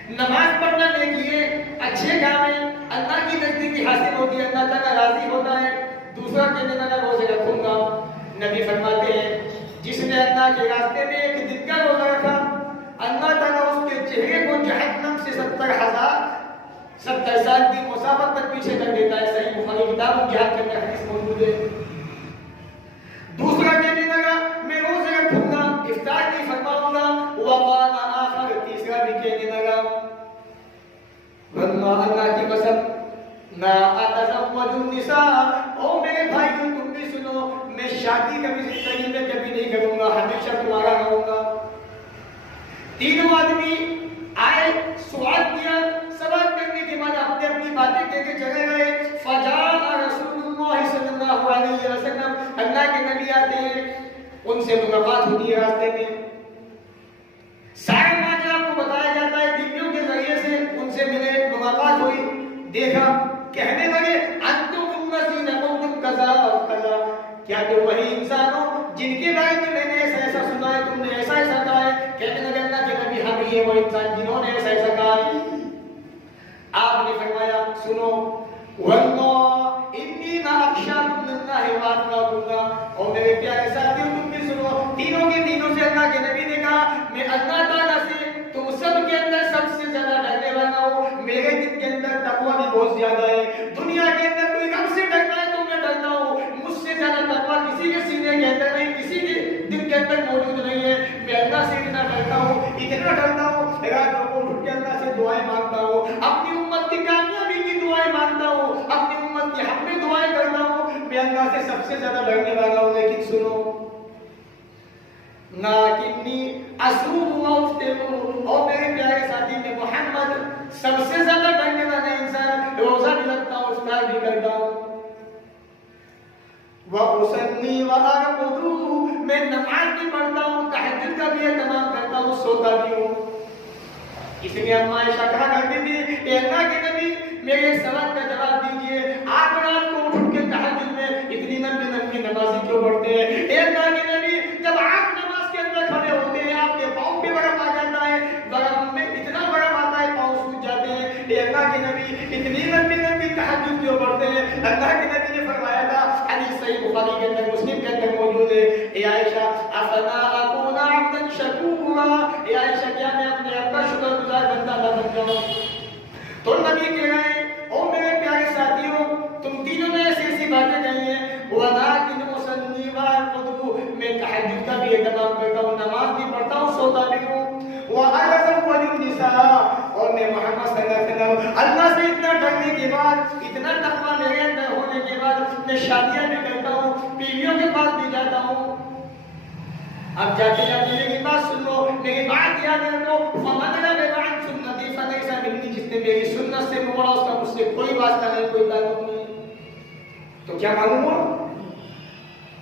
نماز پڑھنا نیکی ہے، اچھے کام ہے، اللہ کی نزدیکی حاصل ہوتی ہے، اللہ تعالیٰ راضی ہوتا ہے. دوسرا کہنے لگا روزے رکھوں گا. نبی فرماتے ہیں جس نے اللہ کے راستے میں ایک دن کا روزہ رکھا، اللہ تعالیٰ اس کے چہرے کو جہنم سے 70 سال کی مسافت تک پیچھے کر دیتا ہے. صحیح بخاری کتاب جہاد کے اندر حدیث موجود ہے. دوسرا کہنے لگا میں روزے رکھوں گا، افطار نہیں فرماؤں گا. وقال آخر، تیسرا بھی کہنے لگا واللہ، اللہ کی قسم، لا اتزوج النساء، او میرے بھائیوں تم بھی سنو، میں شادی کبھی زندگی میں کبھی نہیں کروں گا، ہمیشہ تمہارا رہوں گا. 3 آدمی آئے، سوال کیا، سوال کرنے کے بعد اپنے اپنی باتیں کہہ کے چلے گئے. فجاء رسول اللہ صلی اللہ علیہ وسلم، اللہ کے نبی آتے ہیں، ان سے ملاقات ہوتی ہے راستے میں. سارے ماجرا آپ کو بتایا جاتا ہے، بیویوں کے ذریعے سے ان سے ملے، ملاقات ہوئی، دیکھا، کہنے لگے انتم الذین قلتم کذا کذا، کیا تم وہی انسان ہو جن کے بارے میں میں نے ایسا ایسا سنا ہے، تم نے ایسا ایسا کہا ہے؟ کہنے لگے اللہ کے نبی ہم یہ وہ انسان جنہوں نے ایسا ایسا کہا ہے. آپ نے فرمایا سنو واللہ انی لا اخشاکم اللہ واتقاکم، اور میرے پیارے ساتھیوں تم بھی سنو، تینوں کے دینوں سے اللہ کے نبی نے کہا میں اللہ تعالیٰ سے تم سب کے اندر سب سے زیادہ ڈرنے والا ہوں، میرے دل کے اندر تقوی بھی بہت زیادہ ہے، دنیا کے اندر کوئی رب سے ڈرتا ہے تو میں ڈرتا ہوں، مجھ سے زیادہ تقوی کسی کے سینے کے اندر نہیں، کسی کے دل کے اندر موجود نہیں ہے، میں اللہ سے اتنا ڈرتا ہوں، اتنا ڈرتا ہوں راتوں کو اٹھ کے اللہ سے دعائیں مانگتا ہوں، اپنی امت کی کامیابی کی دعائیں مانگتا ہوں، اپنی امت کے حق میں دعائیں کرتا ہوں، میں اللہ سے سب سے زیادہ ڈرنے والا ہوں، لیکن سنو لیکنی اصوم و افطر، اور میرے پیارے ساتھی میں محمد سب سے زیادہ ڈرنے والا انسان، روزہ بھی رکھتا ہوں، افطار بھی کرتا ہوں، وَأُصَلِّي وَأَرْقُدُ، میں نماز بھی پڑھتا ہوں، تہجد کا بھی اہتمام کرتا ہوں، سوتا بھی ہوں۔ اس لیے اماں عائشہ کہا کرتی تھی کہ اللہ کے نبی میرے سوال کا جواب دیجئے، آپ رات کو اٹھ کے تہجد میں اتنی لمبی لمبی نمازیں کیوں پڑھتے ہیں؟ اے اللہ کے نبی جب آپ نماز کے اندر کھڑے ہوتے ہیں آپ کے پاؤں پہ برف آ جاتا ہے، برف میں اتنا برف آتا ہے پاؤں سوکھ جاتے ہیں، اے اللہ کے نبی اتنی لمبی لمبی تہجد کیوں پڑھتے ہیں؟ اللہ کے نبی نے فرمایا تھا، حدیث صحیح بخاری کے اندر مسلم کے اندر موجود ہے، اے عائشہ افلا اکون عبدا شکورا، اے عائشہ کیا میں اپنے آپ کا شکر گزار بندہ نہ بن جاؤں؟ تو نبی کہہ رہے ہیں او میرے پیارے ساتھیوں تم تینوں نے ایسی ایسی باتیں کہی ہیں، وَلَٰكِنْ أُصَلِّي وَأَرْقُدُ، میں تہجد کا بھی اہتمام کرتا ہوں، نماز بھی پڑھتا ہوں، سوتا بھی ہوں، وَأَتَزَوَّجُ النِّسَاءَ، اور میں محمد صلی اللہ علیہ وسلم اللہ سے اتنا ڈرنے کے بعد، اتنا تقویٰ میرے اندر ہونے کے بعد میں شادیاں بھی کرتا ہوں، بیویوں کے پاس بھی جاتا ہوں۔ اب جاتے جاتے میری بات سن لو، میری بات یاد رکھو، فَمَنْ رَغِبَ عَنْ سُنَّتِي فَلَيْسَ مِنِّي، جس نے میری سنت سے موڑا اس کا مجھ سے کوئی واسطہ نہیں، کوئی تعلق نہیں۔ تو کیا معلوم ہوا؟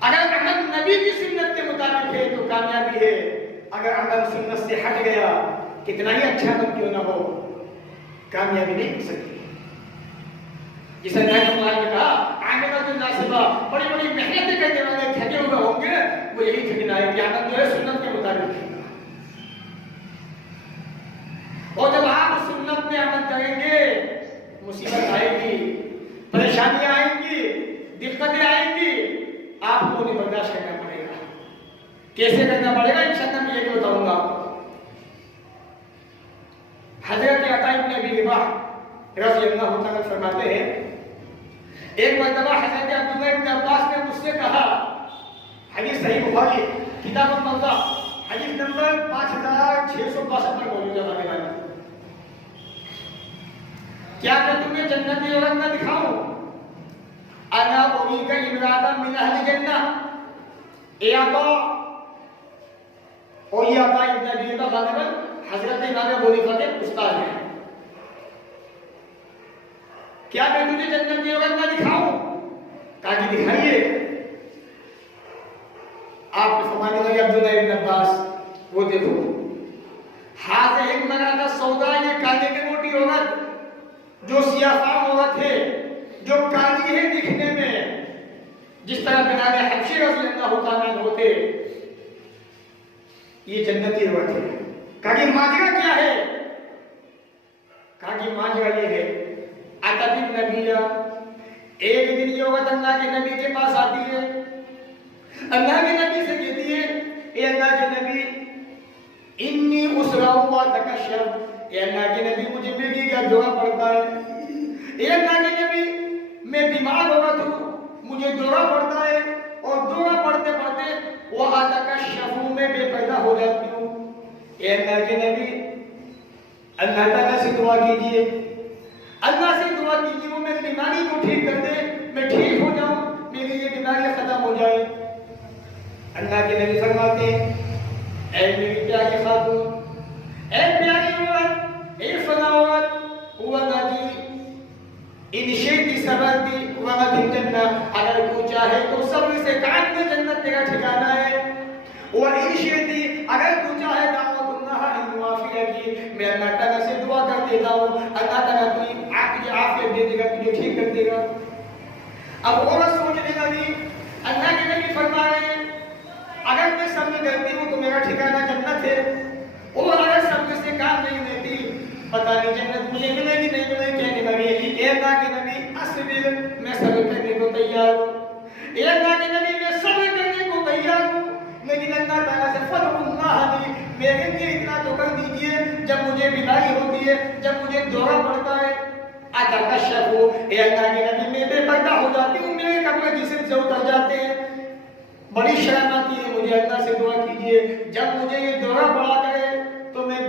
اگر عمل نبی کی سنت کے مطابق ہے تو کامیابی ہے، اگر عمل سنت سے ہٹ گیا کتنا ہی اچھا عمل کیوں نہ ہو کامیابی نہیں ہو سکتی۔ جس نے قرآن میں کہا عاملۃ ناصبہ، بڑی بڑی محنتیں کرنے والے تھکے ہوئے ہوں گے، وہ یہی تھکنا ہے کہ عمل جو ہے سنت کے مطابق ہے، اور جب آپ سنت میں عمل کریں گے مصیبت آئے گی، پریشانیاں آئیں گی، دقتیں آئیں گی، آپ کو انہیں برداشت کرنا پڑے گا۔ کیسے کرنا پڑے گا انشاءاللہ میں یہ بھی بتاؤں گا۔ حضرت عطا ابن ابی رباح رضی اللہ تعالیٰ فرماتے ہیں ایک مرتبہ حضرت عبداللہ ابن عباس نے مجھ سے کہا، حدیث صحیح بخاری کتاب الموضع حدیث نمبر 5662 پر موجود ہے، کیا میں تمہیں جنت کی عورت نہ دکھاؤں؟ انا اریک امراۃ من اہل جنہ، اے عطا، اور یہ عطا ابن ابی رباح غالباً حضرت امام ابو حنیفہ کے استاد ہیں، کیا میں تجھے جنت کی عورت نہ دکھاؤں؟ کہا کہ دکھائیے۔ آپ نے فرمانے لگے عبداللہ ابن عباس وہ دیکھو، حاضر ایک مراتہ سودا، یہ کالے کی موٹی عورت جو سیاہ فام عورت ہے، جو کالی ہے دکھنے میں، جس طرح بلال حبشی رضی اللہ تعالیٰ عنہ ہوتے، یہ جنتی عورت ہے۔ کہا کہ ماجرا کیا ہے؟ کہا کہ ماجرا یہ ہے، اتت النبی، ایک دن یہ عورت اللہ کے نبی کے پاس آتی ہے، اللہ کے نبی سے کہتی ہے اے اللہ کے نبی انی اسرع و اتکشف، اے اللہ کے نبی مجھے بیوی کا دورہ پڑتا ہے، اے اللہ کے نبی میں بیمار عورت ہوں، مجھے دورہ پڑتا ہے، اور دورہ پڑتے پڑتے وہ اتکشف میں بے پردہ ہو جاتی ہوں، اے اللہ کے نبی اللہ تعالیٰ سے دعا کیجئے، اللہ سے دعا کیجئے وہ میری بیماری کو ٹھیک کر دے، میں ٹھیک ہو جاؤں، میری یہ بیماری ختم ہو جائے۔ اللہ کے نبی فرماتے ہیں اے میری پیاری خاتون، اے پیاری عورت، اے فنا عورت، وَنَدِي ان شئتی صبرتی وَنَدِي الجنہ، اگر تو چاہے تو صبر سے کام میں جنت تیرا ٹھکانہ ہے، وَإِن شئتی اگر تو چاہے دعوت اللہ ان معافیہ کی، میں اللہ تعالیٰ سے دعا کر دیتا ہوں، اللہ تعالیٰ تجھے عافیت دے دے گا، تجھے ٹھیک کر دے گا۔ اب عورت سوچنے لگی، اللہ کے نبی فرما رہے ہیں اگر میں صبر کرتی ہوں تو میرا ٹھکانہ جنت ہے، اور اگر صبر سے کام نہیں لیتی پتہ نہیں جنت مجھے ملے گی نہیں ملے گی، کہنے لگی اے اللہ بیماری ہوتی ہے، جب مجھے دورہ پڑتا ہے، اتکشف، اے اللہ کے نبی میں بے پردہ ہو جاتی ہوں، میرے کپڑے جسم سے اتر جاتے ہیں، بڑی شرم آتی ہے، مجھے اللہ سے دعا کیجیے جب مجھے یہ دورہ پڑا کرے تو میں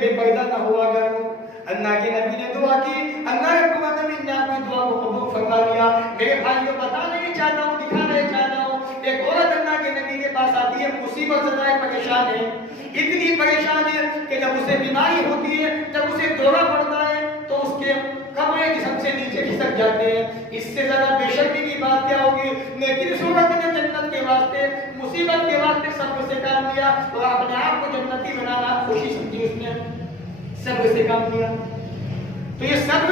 بے پردہ نہ ہوا کروں۔ اللہ کے نبی نے دعا کی، اللہ رب العالمین نے آپ کی دعا کو قبول فرما لیا۔ میرے بھائیوں بتانا نہیں چاہتا ہوں، دکھانا نہیں چاہتا ہوں، ایک عورت اللہ کے نبی کے پاس آتی ہے، مصیبت زدہ ہے، پریشان ہے، اتنی پریشان ہے کہ جب اسے بیماری ہوتی ہے، جب اسے دورہ پڑتا ہے تو اس کے کپڑے جسم سے نیچے کھسک جاتے ہیں۔ اس سے زیادہ بے شرمی کی بات کیا ہوگی؟ لیکن صورت نے جنت کے واسطے، مصیبت کے واسطے صبر سے کام لیا اور اپنے آپ کو جنتی بنانا خوشی سمجھی، اس نے صبر سے کام لیا۔ تو یہ صبر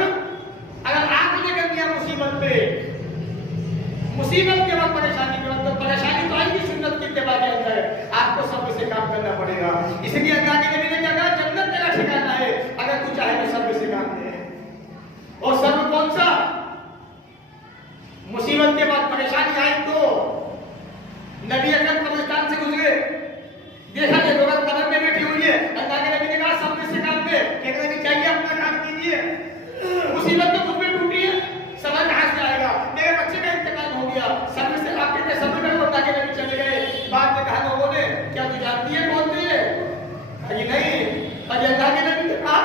اگر آپ نے کر دیا مصیبت پہ، مصیبت کے وقت، پریشانی کے وقت، تو پریشانی تو آئی گی، سنت کی اتباع کے اندر آپ کو صبر سے کام کرنا پڑے گا۔ اس لیے اللہ کے نبی نے کہا جنت میرا ٹھکانہ ہے، اگر تو چاہے تو صبر سے کام لے۔ اور صبر کون سا؟ مصیبت کے بعد پریشانی آئی تو نبی اکرم قبرستان سے گزرے، دیکھا کہ عورت قبر میں بیٹھی ہوئی ہے، اللہ کے نبی نے کہا صبر سے کام لے، کہنے لگی چاہیے اپنا کام کیجیے، مصیبت تو مجھ پہ ٹوٹی ہے، صبر کہاں سے آئے گا، میرے بچے کا انتقال ہو گیا، صبر سے آپ کہتے صبر کرو، اللہ کے نبی چلے گئے۔ بعد میں کہا لوگوں نے کیا تو جانتی ہے کون تھے؟ کہا یہ نہیں، اور اللہ کے نبی نے کہا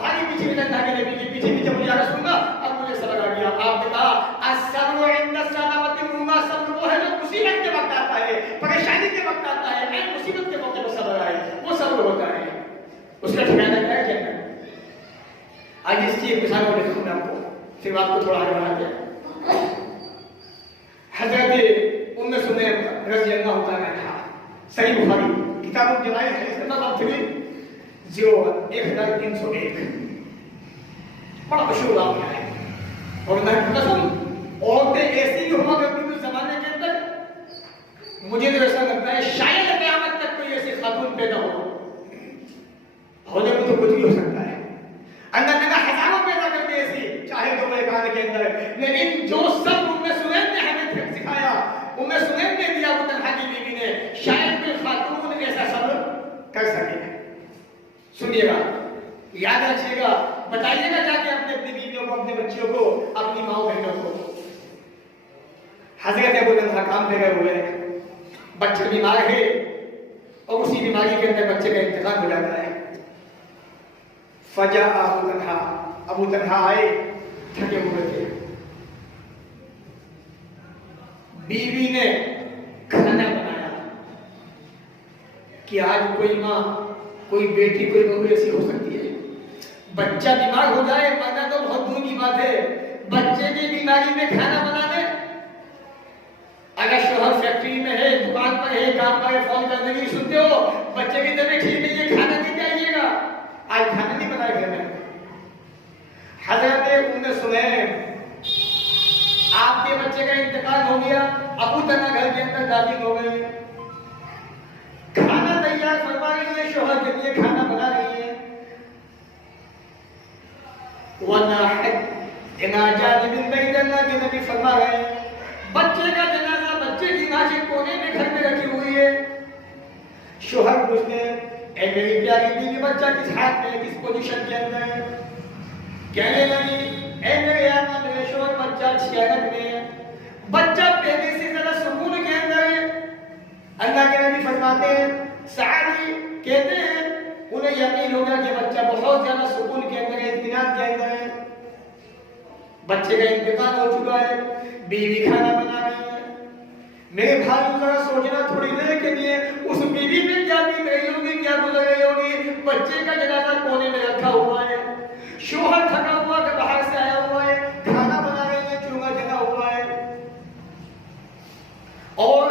بھاری پیچھے بھی اللہ کے نبی کے پیچھے پیچھے مجھے آگے سنگا، اب مجھے صبر آ گیا۔ آپ نے کہا الصبر عند السلامۃ العظمی، صبر وہ ہے جو مصیبت کے وقت آتا ہے، پریشانی کے وقت آتا ہے، اے مصیبت کے موقع پر صبر آئے، وہ صبر ہوتا ہے، اس کا ٹھکانہ کیا ہے جنت۔ آج اس کی ایک مثال اور دیکھوں میں آپ کو، پھر بات کو تھوڑا آگے بڑھاتے ہیں۔ حضرت ام سلیم رضی اللہ تعالیٰ عنہا، صحیح بخاری کتاب الجنائز حدیث نمبر 1301، بڑا مشہور واقعہ ہے، اور اللہ کی قسم عورتیں ایسی بھی ہوا کرتی تھی اس زمانے کے اندر، مجھے تو ایسا لگتا ہے شاید قیامت تک کوئی ایسی خاتون پیدا ہونے کو تو کچھ بھی ہو سکتا ہے، اللہ تعالیٰ ہزاروں پیدا کرتے ایسی، چاہے تو ایک آنے کے اندر، لیکن جو سب ام سلیم نے ہمیں سکھایا، ام سلیم نے دیا ابو طلحہ کی بیوی نے، شاید کوئی خاتون ایسا صبر کر سکے۔ سنیے گا، یاد رکھیے گا، بتائیے گا جا کے اپنے بیویوں کو، اپنے بچیوں کو، اپنی ماؤں بہنوں کو۔ حضرت ابو طلحہ کام پہ گئے ہوئے ہیں، بچہ بیمار ہے اور اسی بیماری کے اندر بچے کا انتقال ہو جاتا ہے۔ فجاء ابو طلحہ آئے، تھکے ہوئے تھے، بیوی نے کھانا بنایا کہ آج کوئی ماں، کوئی بیٹی، کوئی بہو ایسی ہو سکتی ہے، بچہ بیمار ہو جائے مرنا تو بہت دور کی بات ہے، بچے کی بیماری میں کھانا بنا دے۔ اگر شوہر فیکٹری میں ہے، دکان پر ہے، کام پر ہے، فون کرنے کی سنتے ہو بچے کی طبیعت ٹھیک نہیں ہے، کھانا نہیں چاہیے گا، آج کھانا نہیں بنائے گھر میں۔ حضرت ام سلیم، آپ کے بچے کا انتقال ہو گیا، ابو طلحہ گھر کے اندر داخل ہو گئے، کھانا تیار فرما رہی ہے، شوہر کے لیے کھانا بنا رہی ہے۔ وَنَاحَتْ إِلَىٰ جَانِبِ الْبَيْتِ، اللہ کے نبی فرما رہے ہیں بچے کا جنازہ بچے کی لاش کونے میں گھر میں رکھی ہوئی ہے۔ شوہر پوچھتے ہیں اے میری پیاری بیوی بچہ کس حال میں، کس پوزیشن کے اندر ہے؟ کہنے لگی اے میرے آقا میرے شوہر بچہ اچھی حالت میں ہے، بچہ پہلے سے ذرا سکون کے اندر ہے۔ اللہ کے نبی فرماتے ہیں، صحابی کہتے ہیں انہیں یقین ہو گیا کہ بچہ بہت زیادہ سکون کے اندر ہے، اطمینان کے اندر ہے، بچے کا انتقال ہو چکا ہے، بیوی کھانا بنا رہی ہے۔ میرے بھائی ذرا سوچنا تھوڑی دیر کے لیے اس بیوی میں کیا بیت رہی ہوگی، کیا گزر رہی ہوگی، بچے کا جنازہ کونے میں رکھا ہوا ہے، شوہر تھکا ہوا کہ باہر سے آیا ہوا ہے، کھانا بنا رہی ہے، چولہا جلا ہوا ہے، اور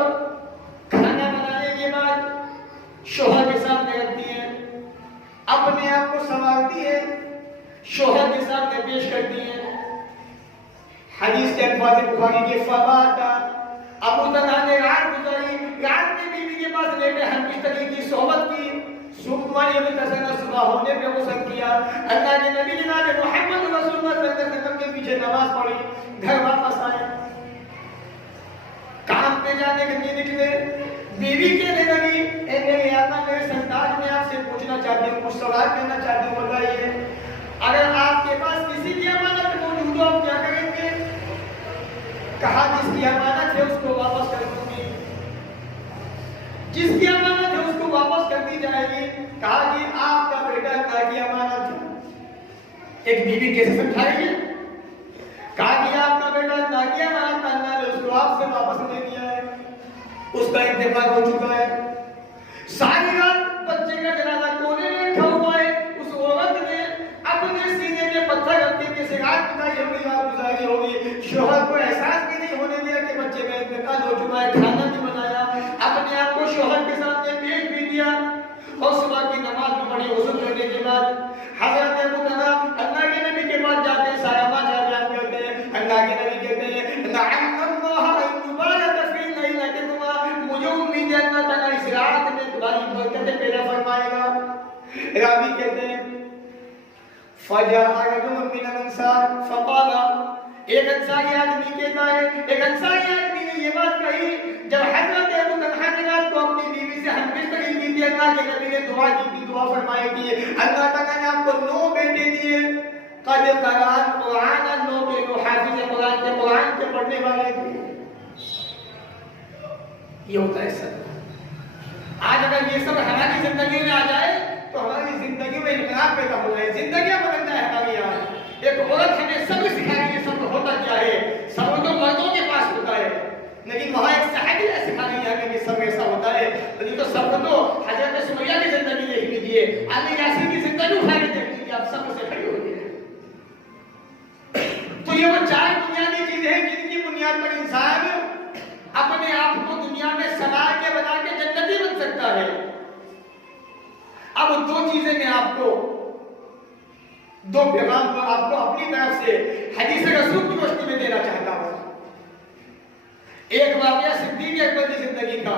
کھانا بنانے کے بعد شوہر کے سامنے رکھتی ہے، اپنے آپ کو سنوارتی ہے، شوہر کے سامنے پیش کرتی ہے۔ حدیث کے الفاظ بخاری کے فباتا، ابو طلحہ نے رات گزاری، رات میں بیوی کے پاس لیٹے ہم بستری کی صحبت کی، صبح یغتسل صبح ہونے پہ غسل کیا، اللہ کے نبی جناب محمد رسول اللہ صلی اللہ علیہ وسلم کے پیچھے نماز پڑھی، گھر واپس آئے، کام پہ جانے کے لیے نکلے، بیوی کہنے لگی اے میرے آقا میرے سرتاج میں آپ سے پوچھنا چاہتی ہوں، کچھ سوال کرنا چاہتی ہوں، بتائیے اگر آپ کے پاس کسی کی امانت موجود ہو آپ کیا کریں گے؟ کہا جس کی امانت ہے اس کو واپس کر دوں گی، جس کی امانت ہے اس کو واپس کر دی جائے گی۔ کہا کہ آپ کا بیٹا اللہ کی امانت ہے، ایک بیوی کیسے سمجھائے گی؟ کہا کہ آپ کا بیٹا اللہ کی امانت ہے، اللہ نے اس کو آپ سے واپس لے لیا ہے، اس کا انتقال ہو چکا ہے۔ ساری رات بچے کا جنازہ کونے میں رکھا ہوا ہے، اس عورت نے اپنے سینے میں پتھر رکھ کے کیسے رات بتائی ہوگی، رات گزاری ہوگی، شوہر کو احساس بھی نہیں ہونے دیا کہ بچے کا انتقال ہو چکا ہے، کھانا بھی بنایا، اپنے آپ کو شوہر کے سامنے پیش بھی دیا، اور صبح کی نماز بھی پڑھی غسل کرنے کے بعد حضرت ابو طلحہ اللہ کے نبی کے پاس جاتے ہیں، سارا ماجرا بیان کرتے ہیں۔ اللہ کے نبی کہتے ہیں لعن اللہ ان یبارک فی لیلتکما، مجھے امید ہے اللہ تعالیٰ اس رات میں تمہاری برکتیں پیدا فرمائے گا۔ راوی کہتے ہیں فجاء رجل من الانصار فقال، ایک انصاری آدمی کہتا ہے، ایک انصاری آدمی نے یہ بات کہی جب حضرت ابو طلحہ نے رات کو اپنی بیوی سے ہم بستری کی تھی، اللہ کے نبی نے دعا کی تھی، دعا فرمائی تھی، اللہ تعالیٰ نے آپ کو 9 بیٹے دیے، قد قرآن قرآن 9 کے جو حافظ قرآن کے قرآن کے پڑھنے والے تھے۔ یہ ہوتا ہے سب۔ آج اگر یہ سب ہماری زندگی میں آ جائے تو ہماری زندگی میں انقلاب پیدا ہو جائے، زندگیاں بدل جائے ہماری۔ آج ایک عورت ہمیں صبر سکھائے گی، صبر ہوتا کیا ہے، صبر تو مردوں کے پاس ہوتا ہے، لیکن وہاں ایک صحابی نے سکھا دیا کہ صبر ایسا ہوتا ہے۔ لیکن تو صبر تو حضرت سمیہ کی زندگی دیکھ لیجیے، علی یاسین کی زندگی اٹھا کے دیکھ لیجیے، آپ صبر سے کھڑی ہوتی ہے۔ تو یہ وہ 4 بنیادی چیزیں ہیں جن کی بنیاد پر انسان اپنے آپ کو دنیا میں سنوار کے بنا کے جنتی بن سکتا ہے۔ اب 2 چیزیں میں آپ کو 2 پیغام کو آپ کو اپنی طرف سے حدیث رسول کی روشنی میں دینا چاہتا ہوں۔ ایک واقعہ صدیق اکبر کی زندگی کا،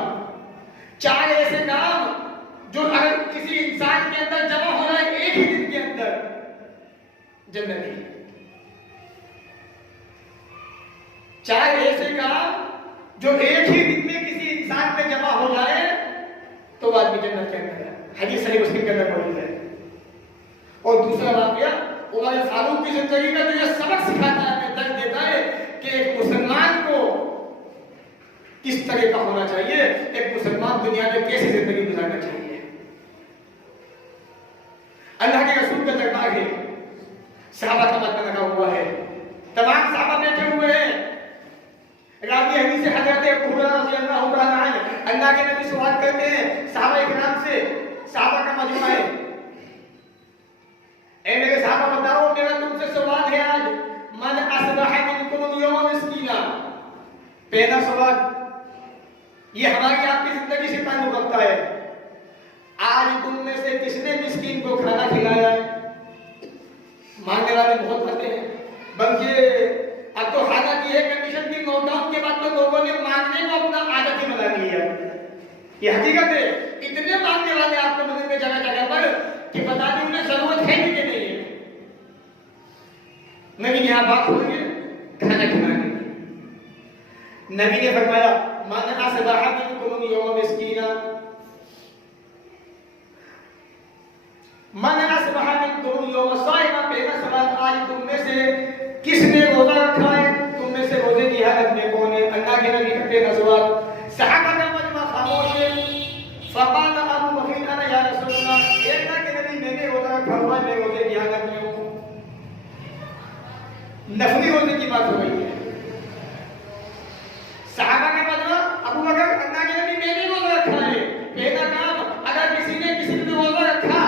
4 ایسے کام جو اگر کسی انسان کے اندر جمع ہو جائے ایک ہی دن کے اندر جنتی۔ 4 ایسے کام جو ایک ہی دن میں کسی انسان پہ جمع ہو جائے تو آدمی جنت کے اندر ہے، حدیث صحیح مسلم کے اندر موجود ہے۔ اور دوسرا واقعہ عمر فاروق کی زندگی کا جو یہ سبق سکھاتا ہے، ہمیں درس دیتا ہے کہ ایک مسلمان کو کس طرح کا ہونا چاہیے، ایک مسلمان دنیا میں کیسی زندگی گزارنا چاہیے۔ اللہ کے رسول کا دربار ہے، صحابہ کا مجمع لگا ہوا ہے، تمام صحابہ بیٹھے ہوئے ہیں۔ راوی حدیث سے حضرت ابو ہریرہ رضی اللہ تعالیٰ عنہ اللہ کے نبی سوال کرتے ہیں صحابہ اکرام سے، صحابہ کا مجمع ہے، اے میرے صحابہ بتاؤ میرا تم سے سوال ہے آج، من اصبح منکم اليوم مسکینا۔ پہلا سوال یہ ہماری آپ کی زندگی سے تعلق رکھتا ہے، آج تم میں سے کس نے مسکین کو کھانا کھلایا ہے؟ مانگنے والے بہت ہوتے ہیں، بلکہ اب تو حالت یہ کنڈیشن کی لاک ڈاؤن کے بعد تو لوگوں نے مانگنے کو اپنا عادت ہی بنا لی ہے۔ یہ حقیقت ہے، اتنے مانگنے والے آپ کو ملیں گے جگہ جگہ پر کہ بتا دیں انہیں ضرورت ہے بھی کہ نہیں ہے، لیکن یہاں بات ہو رہی ہے کھانا کھلانے کی۔ نبی نے فرمایا من اصبح منکم اليوم مسکینا، من اصبح منکم اليوم صائما، پہلا سوال آج تم میں سے کس نے روزہ رکھا ہے، تم میں سے روزے کی حالت میں کون ہے؟ اللہ کے نبی کا پہلا سوال، صحابہ کا مجمع خاموش ہے۔ فقال ابو بکر انا یا رسول اللہ، اللہ کے نبی میں نے روزہ رکھا ہوا ہے، میں روزے کی حالت میں ہوں۔ نفلی روزے کی بات ہو رہی ہے، صحابہ کا مجمع، ابو بکر اللہ کے نبی میں نے روزہ رکھا ہے۔ پہلا کام، اگر کسی نے روزہ رکھا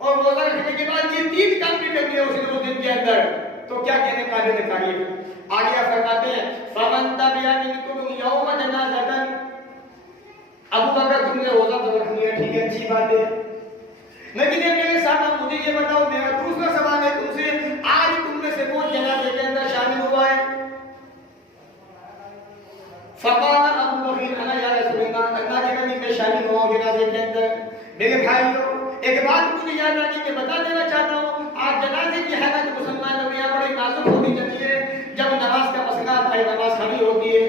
اور روزہ رکھنے کے بعد یہ 3 کام بھی کر لیے اس نے 2 دن کے اندر تو کیا کہنے قابل تعریف۔ آگے فرماتے ہیں فمن تبع منکم اليوم جنازۃ، ابو بکر تم نے روزہ تو رکھ لیا، ٹھیک ہے اچھی بات ہے، لیکن میرے ساتھ مجھے یہ بتاؤ، میرا دوسرا سوال ہے تم سے، آج تم میں سے کون جنازے کے اندر شامل ہوا ہے؟ فقال ابو بکر انا یا رسول اللہ، اللہ کے نبی میں شامل ہوا جنازے کے اندر۔ میرے بھائیوں ایک بات مجھے یاد آ کے بتا دینا چاہتا ہوں، آج جنازے کی حالت مسلمانوں میں بڑی نازک ہوتی چلی ہے۔ جب نماز کا مسئلہ آتا ہے، نماز کھڑی ہوتی ہے،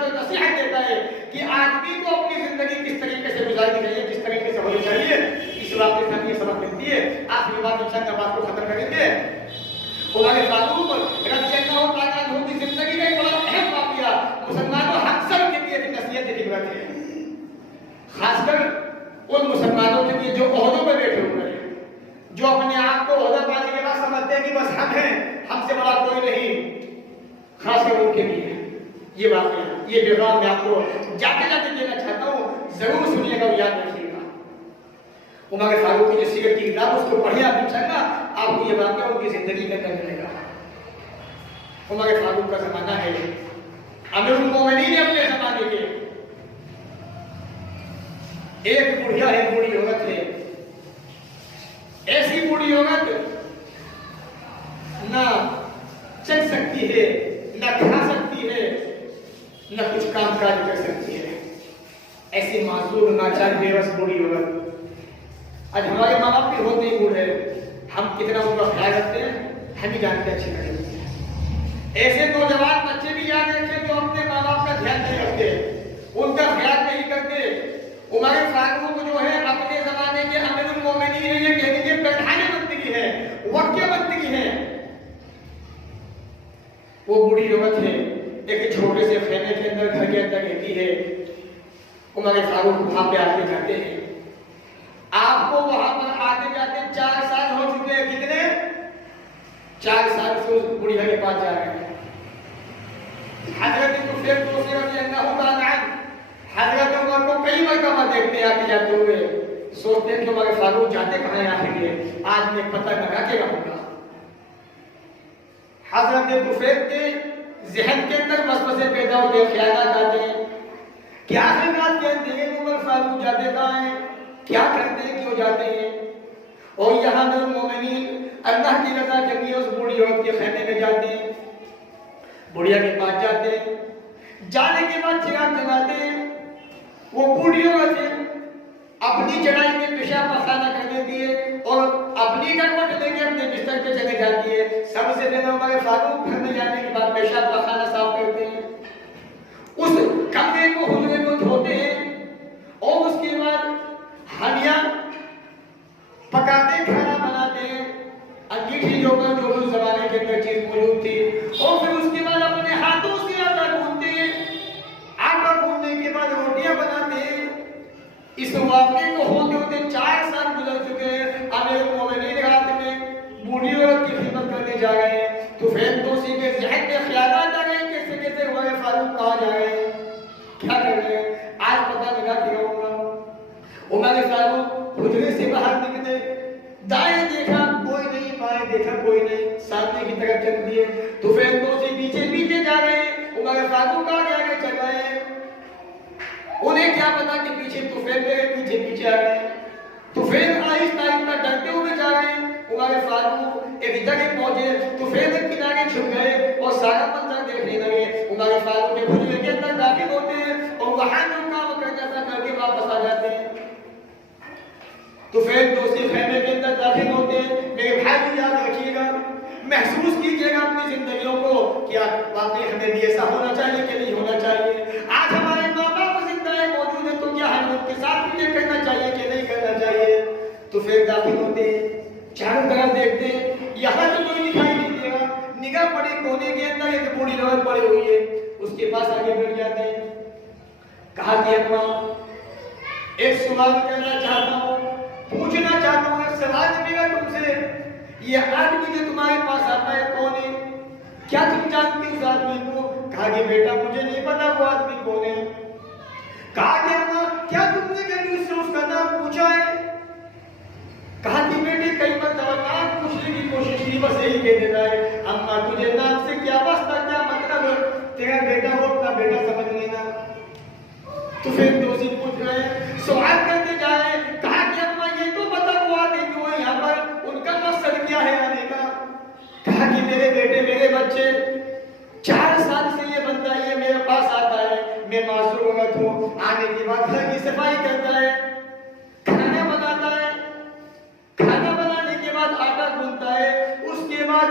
جو نصیحت دیتا ہے کہ آدمی کو اپنی زندگی کس طریقے سے گزارنی چاہیے، کس طریقے سے ہونی چاہیے، اس واقعے سے ہمیں یہ سبق ملتی ہے۔ آخری بات انشاءاللہ بات کو ختم کریں گے۔ عمر فاروق رضی اللہ تعالیٰ عنہ کی زندگی کا ایک بڑا اہم واقعہ مسلمانوں اکثر کے لیے نصیحت کی عبرت ہے، خاص کر ان مسلمانوں کے لیے جو عہدوں پہ بیٹھے ہوئے ہیں، جو اپنے آپ کو عہدہ پانے کے بعد سمجھتے ہیں کہ بس ہم ہیں، ہم سے بڑا کوئی نہیں، خاص کر ان کے لیے یہ واقعہ، یہ پیغام میں آپ کو جاتے جاتے دینا چاہتا ہوں، ضرور سنیے گا اور یاد رکھیے گا۔ عمر فاروق کی جو سیرت کی کتاب اس کو پڑھیں آپ انشاءاللہ، آپ کو یہ واقعہ ان کی زندگی کا اندر ملے گا۔ عمر فاروق کا زمانہ ہے، امیر المومنین اپنے زمانے کے، ایک بڑھیا ہے، بوڑھی عورت ہے، ایسی بوڑھی عورت نہ چل سکتی ہے، نہ کھا سکتی ہے، نہ کچھ کام کاج کر سکتی ہے، ایسی معذور ناچار بے بس بوڑھی عورت۔ آج ہمارے ماں باپ بھی ہوتے ہی بوڑھے، ہم کتنا ان کا خیال رکھتے ہیں ہم ہی جانتے اچھی طرح۔ ایسے نوجوان بچے بھی یاد رکھتے جو اپنے ماں باپ کا دھیان نہیں رکھتے، ان کا خیال نہیں کرتے۔ عمر فاروق جو ہے اپنے زمانے کے امیر المومنین ہیں، یہ کہہ دیجیے پردھان منتری ہے، وقت منتری ہے۔ وہ بوڑھی عورت ہے، ایک چھوٹے سے خیمے کے اندر گھر کے اندر رہتی ہے۔ عمر فاروق وہاں پہ آتے جاتے ہیں، آپ کو وہاں پر آتے جاتے 4 سال ہو چکے ہیں۔ کتنے؟ 4 سال سے اس بڑھیا کے پاس جا رہے ہیں۔ حضرت طفیل رضی اللہ تعالیٰ عنہ حضرت عمر کو کئی مرتبہ دیکھتے ہیں آتے جاتے ہوئے، سوچتے ہیں کہ عمر فاروق جاتے کہاں ہیں آخر یہ، آج میں پتہ لگا کے رہوں گا۔ حضرت طفیل کے ذہن کے اندر وسوسے پیدا ہوتے ہیں، خیالات آتے ہیں کہ آخر رات کے اندھیرے میں عمر فاروق جاتے کہاں ہیں، کیا کرتے ہیں، کیوں جاتے ہیں۔ اور یہاں امیر المومنین اللہ کی رضا کے لیے اس بوڑھی عورت کے خیمے میں جاتے ہیں، بڑھیا کے پاس جاتے ہیں، جانے کے بعد چراغ جلاتے ہیں۔ وہ بوڑھی عورت ہے، اپنی چڑھائی میں پیشاب پخانہ کر دیتی ہے اور اپنی کروٹ لے کے اپنے بستر پہ چلے جاتی ہے۔ سب سے پہلے عمر فاروق گھر میں جانے کے بعد پیشاب پخانہ صاف کرتے ہیں، اس کمرے کو حجرے کو دھوتے ہیں، اور اس کے بعد ہنیا پکاتے کھانا بناتے ہیں، انگیٹھی جو اس زمانے کے اندر چیز موجود تھی، اور پھر اس کے بعد اپنے ہاتھوں سے آٹا گوندتے ہیں، آٹا گوندنے کے بعد روٹیاں بناتے ہیں۔ اس واقعے کو ہوتے ہوتے 4 سال گزر چکے ہیں۔ امیر المومنین رات میں بوڑھی عورت کی خدمت کرنے جا رہے ہیں، تو پھر دوسری کے ذہن میں خیالات آ رہے ہیں کیسے کیسے عمر فاروق کہاں جا رہے ہیں، کیا کر رہے ہیں، آج پتہ لگا کہ عمر فاروق حجرے سے باہر نکلے، دائیں دیکھا کوئی نہیں، بائیں دیکھا کوئی نہیں، سامنے کی طرف چل دیے، تو پھر دوسری پیچھے پیچھے جا رہے ہیں، عمر فاروق آگے آگے چل رہے ہیں۔ انہیں کیا پتا کہ پیچھے طفیل میرے پیچھے پیچھے آ رہے ہیں، طفیل آہستہ آہستہ ڈرتے ہوئے جا رہے ہیں۔ عمر فاروق ایک جگہ پہنچے، طفیل کے کنارے چھپ گئے اور سارا منظر دیکھنے لگے۔ عمر فاروق کے حجرے کے اندر داخل ہوتے ہیں اور وہاں جو کام کرنا تھا کر کے واپس آ جاتے ہیں۔ طفیل دوسری خیمے کے اندر داخل ہوتے ہیں۔ میرے بھائی یاد رکھیے گا، محسوس کیجیے گا اپنی زندگیوں کو، کیا واقعی ہمیں بھی ایسا ہونا چاہیے کہ نہیں ہونا چاہیے۔ آج ہمارے ماں باپ زندہ ہے، موجود ہے، تو کیا ہمیں ان کے ساتھ بھی یہ کرنا چاہیے کہ نہیں کرنا چاہیے۔ تو پھر داخل ہوتے ہیں، چاروں طرف دیکھتے ہیں، یہاں تو کوئی دکھائی نہیں دے رہا، نگاہ پڑی کونے کے اندر ایک بوڑھی عورت پڑی ہوئی ہے، اس کے پاس آگے بڑھ جاتے ہیں۔ کہا کہ اماں ایک سوال کرنا چاہتا ہوں، پوچھنا چاہتا ہوں، ایک سوال میرا تم سے، یہ آدمی جو تمہارے پاس آتا ہے کون ہے، کیا تم جانتی اس آدمی کو؟ کہا کہ بیٹا مجھے نہیں پتا وہ آدمی کون ہے۔ کہا کہ اماں کیا تم نے کبھی اس سے اس کا نام پوچھا ہے؟ کہا کہ بیٹے کئی مرتبہ نام پوچھنے کی کوشش کی، بس یہی کہہ دیتا ہے اماں تجھے نام سے کیا واسطہ، کیا مطلب، تیرا بیٹا وہ اپنا بیٹا سمجھ لینا۔ تو پھر دوسری پوچھ رہے ہیں، سوال کرتے جا رہے ہیں۔ کہا کہ اماں یہ تو بتا وہ آتے کیوں ہیں یہاں پر، ان کا مقصد کیا ہے آنے کا؟ کہا کہ میرے بیٹے میرے بچے 4 سال سے یہ بندہ یہ میرے پاس آتا ہے، میں معذور عورت ہوں، آنے کے بعد گھر کی صفائی کرتا ہے، کھانا بناتا ہے، کھانا بنانے کے بعد آٹا گوندتا ہے، اس کے بعد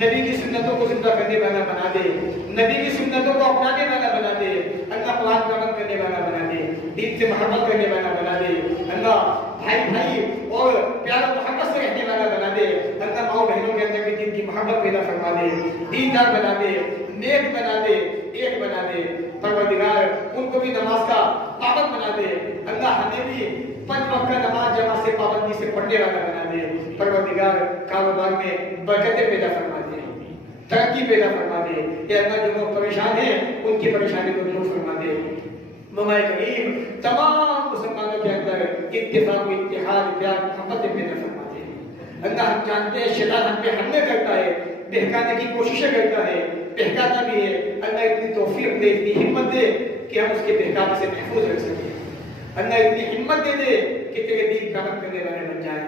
نبی کی سنتوں کو زندہ کرنے والا بنا دے، نبی کی سنتوں کو اپنانے والا بنا دے، اللہ قرآن کا عمل کرنے والا بنا دے، دین سے محبت کرنے والا بنا دے، اللہ بھائی بھائی اور پیار و محبت سے رہنے والا بنا دے، اللہ ماؤں بہنوں کے اندر بھی دین کی محبت پیدا فرما دے، دیندار بنا دے، نیک بنا دے، ایک بنا دے، پروردگار ان کو بھی نماز کا پابند بنا دے، اللہ ہمیں بھی 5 وقت کا نماز جماعت سے پابندی سے پڑھنے والا بنا دے، پروردگار کاروبار میں برکتیں پیدا فرما دے، ترقی پیدا فرما دے، اے اللہ جو لوگ پریشان ہیں ان کی پریشانی کو دور فرما دے، مولا کریم تمام مسلمانوں کے اندر اتفاق و اتحاد پیار محبت پیدا فرما دے، اللہ ہم جانتے ہیں شیطان ہم پہ حملے کرتا ہے، بہکانے کی کوششیں کرتا ہے، بہکاتا بھی ہے، اللہ اتنی توفیق دے، اتنی ہمت دے کہ ہم اس کے بہکانے سے محفوظ رہ سکیں، اللہ اتنی ہمت دے دے کہ تیرے دین کا عمل کرنے والے بن جائیں،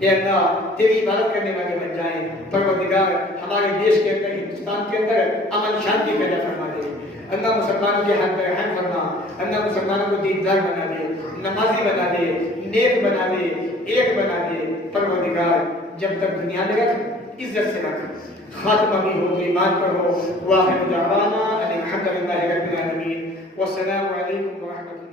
اے اللہ تیری عبادت کرنے والے بن جائیں، پروردگار ہمارے دیش کے اندر ہندوستان کے اندر امن شانتی پیدا فرما دے، اللہ مسلمانوں کے حق میں رحم فرما، اللہ مسلمانوں کو دیندار بنا دے، نمازی بنا دے، نیک بنا دے، ایک بنا دے، پروردگار جب تک دنیا میں رکھ عزت سے رکھ، خاتمہ بھی ہو ایمان پر ہو، واخر دعوانا ان الحمد للہ رب العالمین، والسلام علیکم ورحمۃ اللہ۔